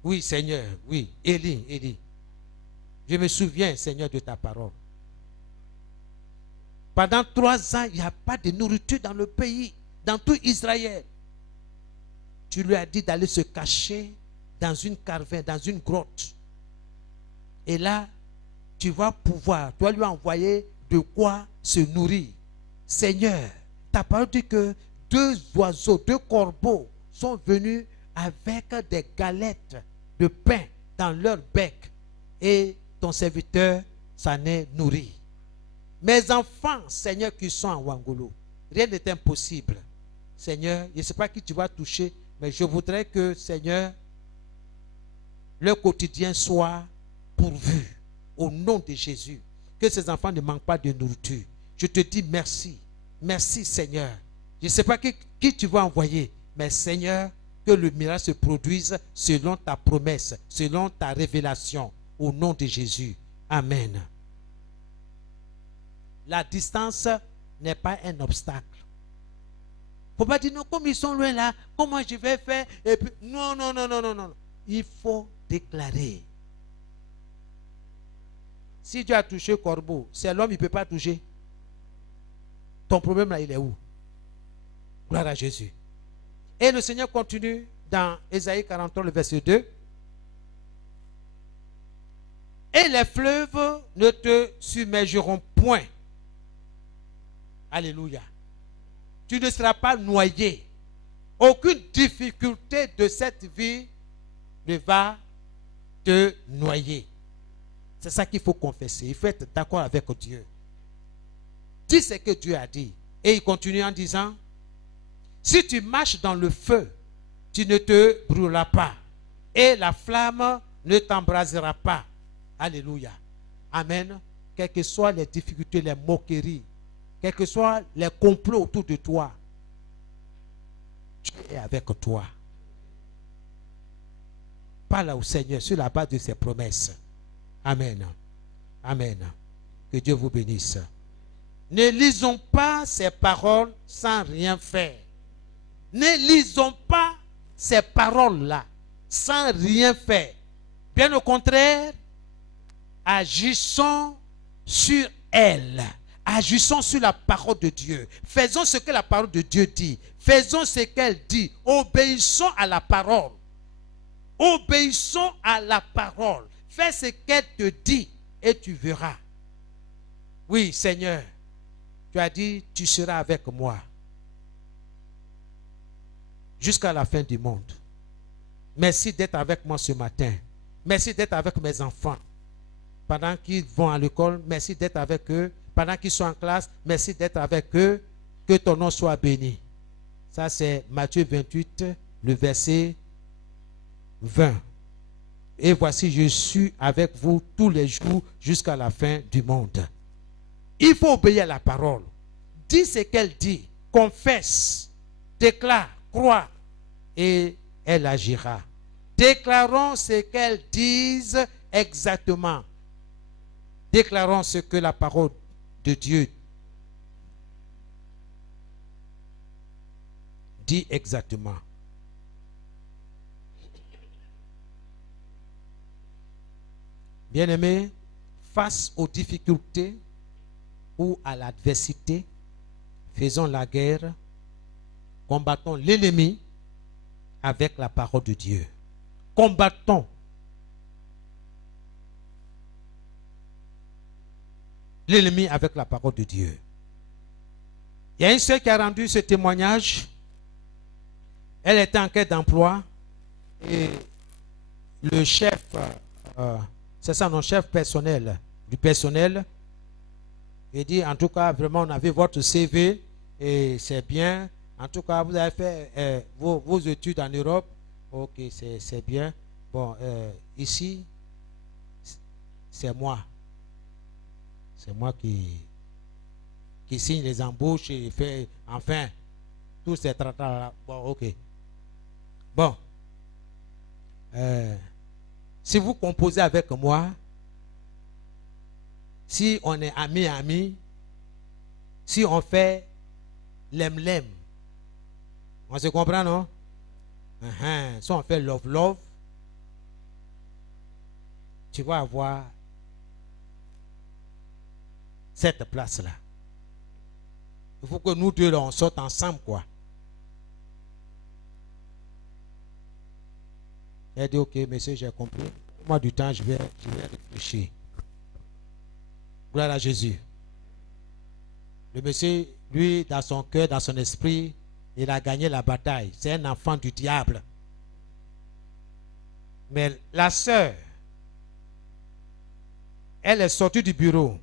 oui Seigneur, oui, Élie, je me souviens Seigneur de ta parole. Pendant 3 ans, il n'y a pas de nourriture dans le pays, dans tout Israël. Tu lui as dit d'aller se cacher dans une caravane, dans une grotte. Et là, tu vas lui envoyer de quoi se nourrir. Seigneur, ta parole dit que 2 oiseaux, 2 corbeaux sont venus avec des galettes de pain dans leur bec. Et ton serviteur s'en est nourri. Mes enfants, Seigneur, qui sont en Wangolo, rien n'est impossible. Seigneur, je ne sais pas qui tu vas toucher, mais je voudrais que, Seigneur, leur quotidien soit pourvu au nom de Jésus. Que ces enfants ne manquent pas de nourriture. Je te dis merci. Merci, Seigneur. Je ne sais pas qui tu vas envoyer, mais Seigneur, que le miracle se produise selon ta promesse, selon ta révélation, au nom de Jésus. Amen. La distance n'est pas un obstacle. Il ne faut pas dire, non, comme ils sont loin là, comment je vais faire? Et puis, non, non, non, non, non, non. Il faut déclarer. Si Dieu a touché Corbeau, c'est l'homme, il ne peut pas toucher. Ton problème là, il est où? Gloire à Jésus. Et le Seigneur continue dans Ésaïe 43, le verset 2. Et les fleuves ne te submergeront point. Alléluia. Tu ne seras pas noyé. Aucune difficulté de cette vie ne va te noyer. C'est ça qu'il faut confesser. Il faut être d'accord avec Dieu. Dis ce que Dieu a dit. Et il continue en disant, si tu marches dans le feu, tu ne te brûleras pas. Et la flamme ne t'embrasera pas. Alléluia. Amen. Quelles que soient les difficultés, les moqueries, quels que soient les complots autour de toi, Dieu est avec toi. Parle au Seigneur sur la base de ses promesses. Amen. Amen. Que Dieu vous bénisse. Ne lisons pas ces paroles sans rien faire. Ne lisons pas ces paroles-là sans rien faire. Bien au contraire, agissons sur elles. Agissons sur la parole de Dieu. Faisons ce que la parole de Dieu dit. Faisons ce qu'elle dit. Obéissons à la parole. Obéissons à la parole. Fais ce qu'elle te dit et tu verras. Oui, Seigneur, tu as dit, tu seras avec moi jusqu'à la fin du monde. Merci d'être avec moi ce matin. Merci d'être avec mes enfants. Pendant qu'ils vont à l'école, merci d'être avec eux. Pendant qu'ils sont en classe, merci d'être avec eux. Que ton nom soit béni. Ça, c'est Matthieu 28, le verset 20. Et voici, je suis avec vous tous les jours jusqu'à la fin du monde. Il faut obéir à la parole. Dis ce qu'elle dit. Confesse. Déclare. Crois. Et elle agira. Déclarons ce qu'elles disent exactement. Déclarons ce que la parole de Dieu dit exactement. Bien-aimés, face aux difficultés ou à l'adversité, faisons la guerre, combattons l'ennemi avec la parole de Dieu. Combattons l'ennemi avec la parole de Dieu. Il y a une sœur qui a rendu ce témoignage. Elle était en quête d'emploi et le chef, c'est ça, notre chef personnel, du personnel, il dit, en tout cas, vraiment, on a vu votre CV et c'est bien. En tout cas, vous avez fait vos études en Europe. Ok, c'est bien. Bon, ici, c'est moi. C'est moi qui signe les embauches et fait, enfin, tous ces tractats-là. Bon, ok. Bon. Si vous composez avec moi, si on est amis, si on fait lem-lem, on se comprend, non? Si on fait love, tu vas avoir cette place-là. Il faut que nous deux, là, on sorte ensemble, quoi. Elle dit, ok, monsieur, j'ai compris. Moi, du temps, je vais réfléchir. Gloire à Jésus. Le monsieur, lui, dans son cœur, dans son esprit, il a gagné la bataille. C'est un enfant du diable. Mais la sœur, elle est sortie du bureau.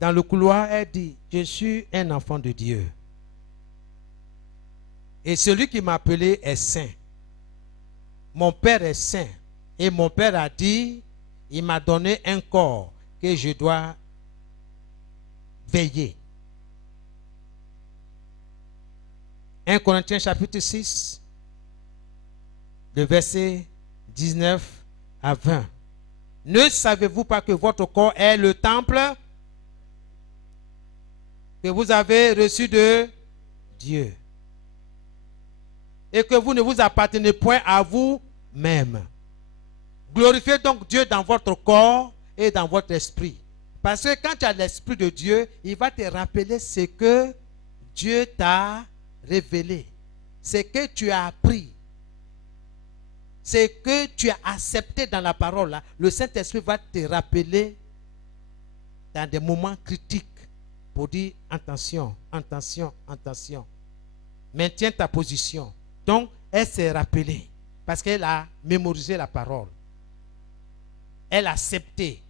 dans le couloir, elle dit, je suis un enfant de Dieu. Et celui qui m'a appelé est saint. Mon père est saint. Et mon père a dit, il m'a donné un corps que je dois veiller. 1 Corinthiens chapitre 6, le verset 19 à 20. Ne savez-vous pas que votre corps est le temple que vous avez reçu de Dieu et que vous ne vous appartenez point à vous-même? Glorifiez donc Dieu dans votre corps et dans votre esprit. Parce que quand tu as l'esprit de Dieu, il va te rappeler ce que Dieu t'a révélé, ce que tu as appris, ce que tu as accepté dans la parole. Là. Le Saint-Esprit va te rappeler dans des moments critiques pour dire attention, attention, attention. Maintiens ta position. Donc, elle s'est rappelée parce qu'elle a mémorisé la parole. Elle a accepté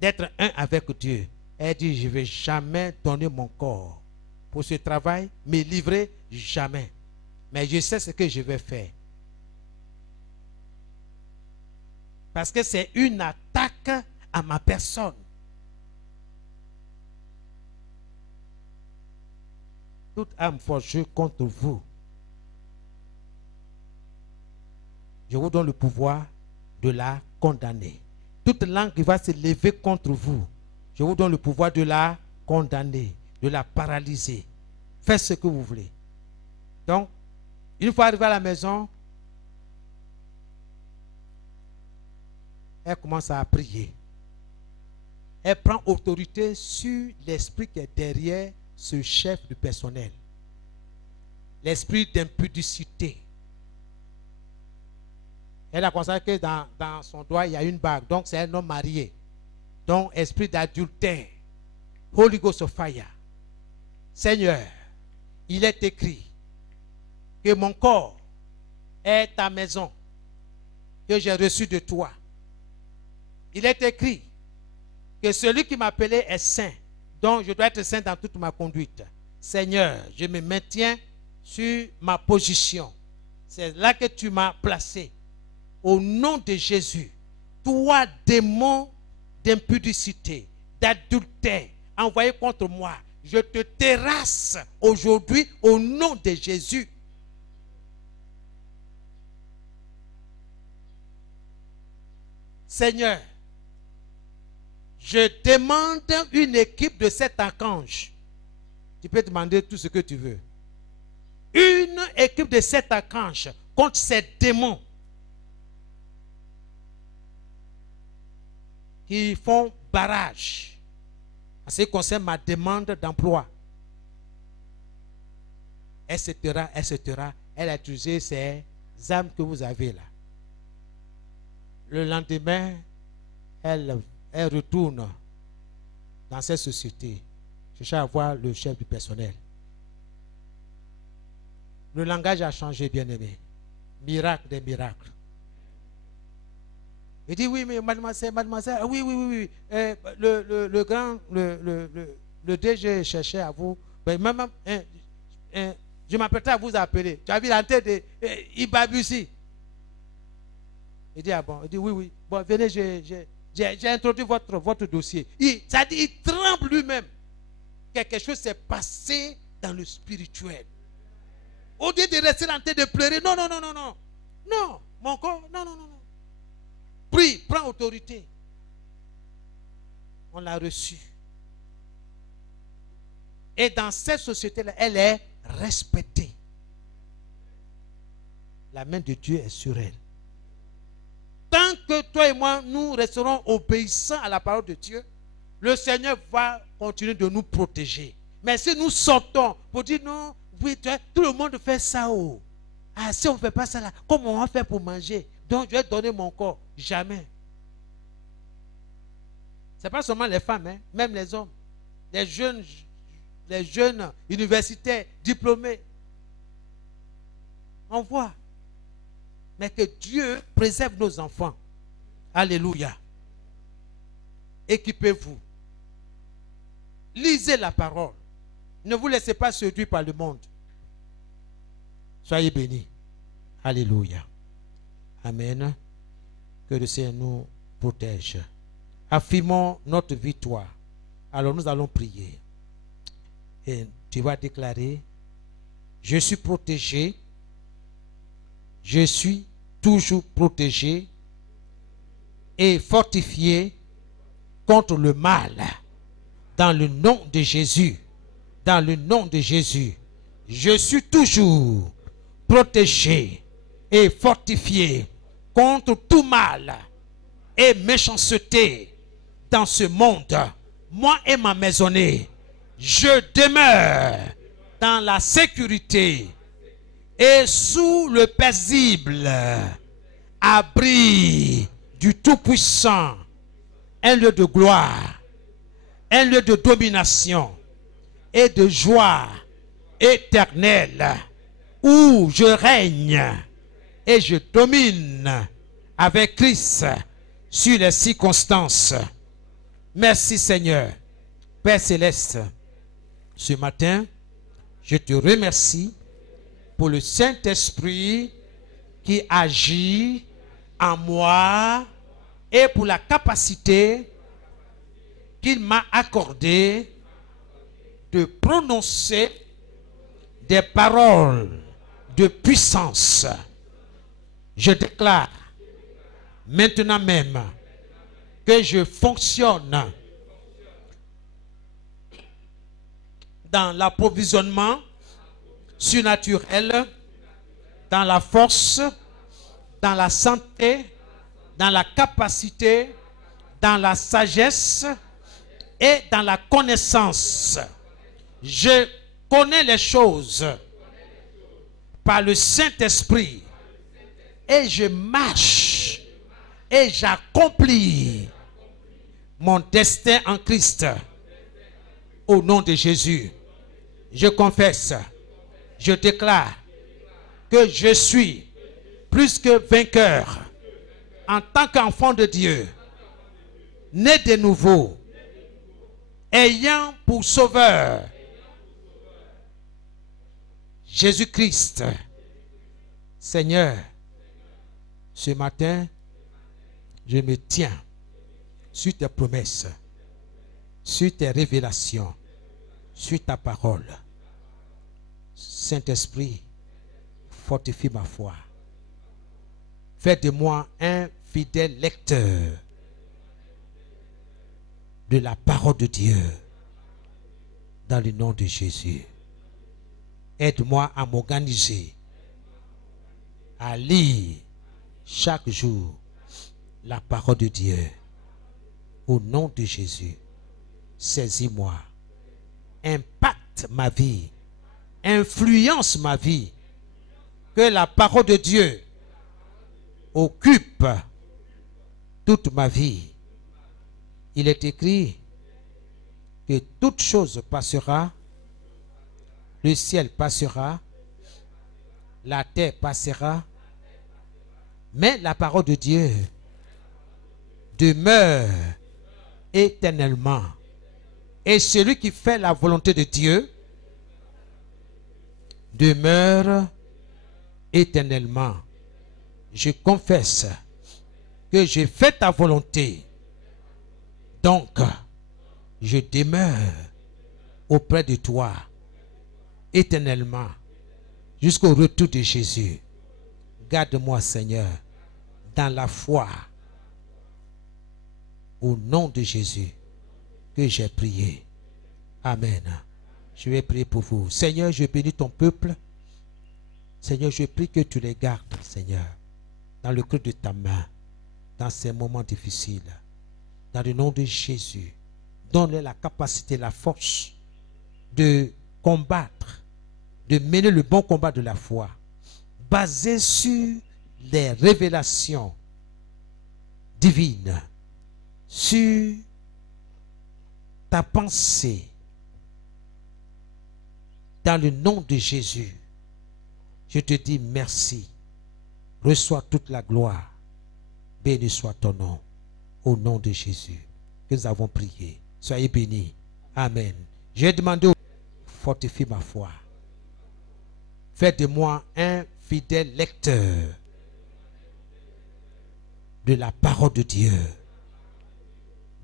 d'être un avec Dieu. Elle dit, je ne vais jamais donner mon corps pour ce travail, me livrer jamais. Mais je sais ce que je vais faire. Parce que c'est une attaque à ma personne. Toute âme forgée contre vous, je vous donne le pouvoir de la condamner. Toute langue qui va se lever contre vous, je vous donne le pouvoir de la condamner, de la paralyser. Faites ce que vous voulez. Donc, une fois arrivée à la maison, elle commence à prier. Elle prend autorité sur l'esprit qui est derrière ce chef du personnel. L'esprit d'impudicité. Elle a constaté que dans son doigt, il y a une bague. Donc, c'est un homme marié. Donc, esprit d'adultère. Holy Ghost of fire. Seigneur, il est écrit que mon corps est ta maison que j'ai reçue de toi. Il est écrit que celui qui m'a appelé est saint. Donc, je dois être saint dans toute ma conduite. Seigneur, je me maintiens sur ma position. C'est là que tu m'as placé. Au nom de Jésus, toi, démon d'impudicité, d'adultère, envoyé contre moi, je te terrasse aujourd'hui au nom de Jésus. Seigneur, je demande une équipe de 7 archanges. Tu peux demander tout ce que tu veux. Une équipe de 7 archanges contre ces démons qui font barrage en ce qui concerne ma demande d'emploi, etc., etc. Elle a utilisé ces armes que vous avez là. Le lendemain, elle retourne dans cette société, chercher à voir le chef du personnel. Le langage a changé, bien-aimé. Miracle des miracles. Il dit, oui, mais mademoiselle, oui. Le DG cherchait à vous. Ben, même, je m'apprêtais à vous appeler. Tu as vu la tête de Ibabusi. Il dit, ah bon, il dit, oui. Bon, venez, j'ai introduit votre dossier. Ça dit, il tremble lui-même. Quelque chose s'est passé dans le spirituel. Au lieu de rester en train de pleurer, non. Non, mon corps, non. Prie, prends autorité. On l'a reçue. Et dans cette société-là, elle est respectée. La main de Dieu est sur elle. Tant que toi et moi, nous resterons obéissants à la parole de Dieu, le Seigneur va continuer de nous protéger. Mais si nous sortons pour dire non, oui, tout le monde fait ça. Oh. Ah, si on ne fait pas ça là, comment on va faire pour manger? Donc je vais donner mon corps. Jamais. Ce n'est pas seulement les femmes, hein, même les hommes. Les jeunes universitaires, diplômés. On voit. Mais que Dieu préserve nos enfants. Alléluia. Équipez-vous. Lisez la parole. Ne vous laissez pas séduire par le monde. Soyez bénis. Alléluia. Amen. Que le Seigneur nous protège. Affirmons notre victoire. Alors nous allons prier. Et tu vas déclarer, je suis protégé. Je suis toujours protégé et fortifié contre le mal. Dans le nom de Jésus. Dans le nom de Jésus. Je suis toujours protégé et fortifié contre tout mal et méchanceté dans ce monde. Moi et ma maisonnée, je demeure dans la sécurité et sous le paisible abri du Tout-Puissant, un lieu de gloire, un lieu de domination et de joie éternelle, où je règne et je domine avec Christ sur les circonstances. Merci Seigneur. Père Céleste, ce matin, je te remercie pour le Saint-Esprit qui agit en moi et pour la capacité qu'il m'a accordée de prononcer des paroles de puissance. Je déclare maintenant même que je fonctionne dans l'approvisionnement surnaturel, dans la force, dans la santé, dans la capacité, dans la sagesse et dans la connaissance. Je connais les choses par le Saint-Esprit et je marche et j'accomplis mon destin en Christ. Au nom de Jésus, je confesse, je déclare que je suis plus que vainqueur en tant qu'enfant de Dieu, né de nouveau, ayant pour sauveur Jésus-Christ. Seigneur, ce matin, je me tiens sur tes promesses, sur tes révélations, sur ta parole. Saint-Esprit, fortifie ma foi. Fais de moi un fidèle lecteur de la parole de Dieu dans le nom de Jésus. Aide-moi à m'organiser, à lire chaque jour la parole de Dieu. Au nom de Jésus, saisis-moi, impacte ma vie, influence ma vie, que la parole de Dieu occupe toute ma vie. Il est écrit que toute chose passera, le ciel passera, la terre passera, mais la parole de Dieu demeure éternellement. Et celui qui fait la volonté de Dieu demeure éternellement. Je confesse que j'ai fait ta volonté. Donc, je demeure auprès de toi éternellement jusqu'au retour de Jésus. Garde-moi, Seigneur, dans la foi. Au nom de Jésus que j'ai prié. Amen. Je vais prier pour vous. Seigneur, je bénis ton peuple. Seigneur, je prie que tu les gardes, Seigneur, dans le creux de ta main, dans ces moments difficiles. Dans le nom de Jésus, donne-leur la capacité, la force de combattre, de mener le bon combat de la foi, basé sur les révélations divines, sur ta pensée. Dans le nom de Jésus, je te dis merci. Reçois toute la gloire. Béni soit ton nom. Au nom de Jésus que nous avons prié. Soyez bénis. Amen. J'ai demandé, fortifie ma foi. Fais de moi un fidèle lecteur de la parole de Dieu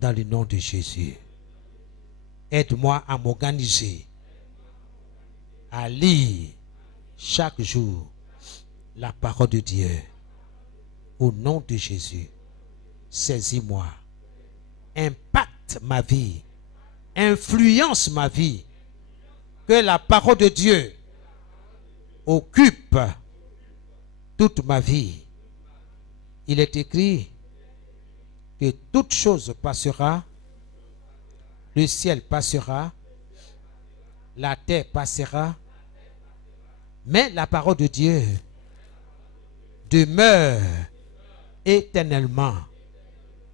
dans le nom de Jésus. Aide-moi à m'organiser, à lire chaque jour la parole de Dieu. Au nom de Jésus, saisis-moi, impacte ma vie, influence ma vie, que la parole de Dieu occupe toute ma vie. Il est écrit que toute chose passera, le ciel passera, la terre passera, mais la parole de Dieu demeure éternellement.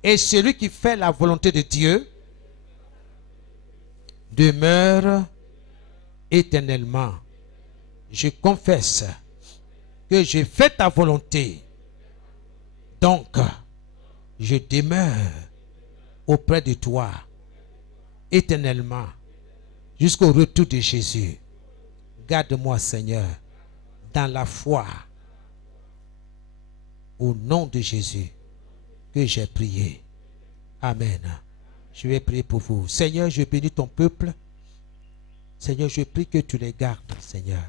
Et celui qui fait la volonté de Dieu demeure éternellement. Je confesse que je fais ta volonté. Donc, je demeure auprès de toi éternellement jusqu'au retour de Jésus. Garde-moi, Seigneur, dans la foi. Au nom de Jésus que j'ai prié. Amen. Je vais prier pour vous. Seigneur, je bénis ton peuple. Seigneur, je prie que tu les gardes, Seigneur,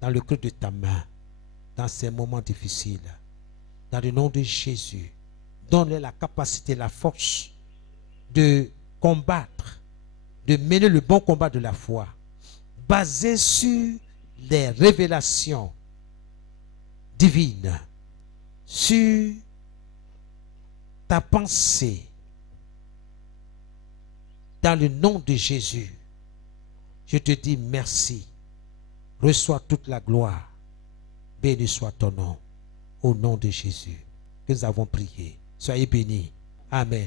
dans le creux de ta main, dans ces moments difficiles. Dans le nom de Jésus, donne-leur la capacité, la force de combattre, de mener le bon combat de la foi, basé sur les révélations divines, sur ta pensée. Dans le nom de Jésus, je te dis merci. Reçois toute la gloire. Béni soit ton nom. Au nom de Jésus que nous avons prié. Soyez bénis. Amen.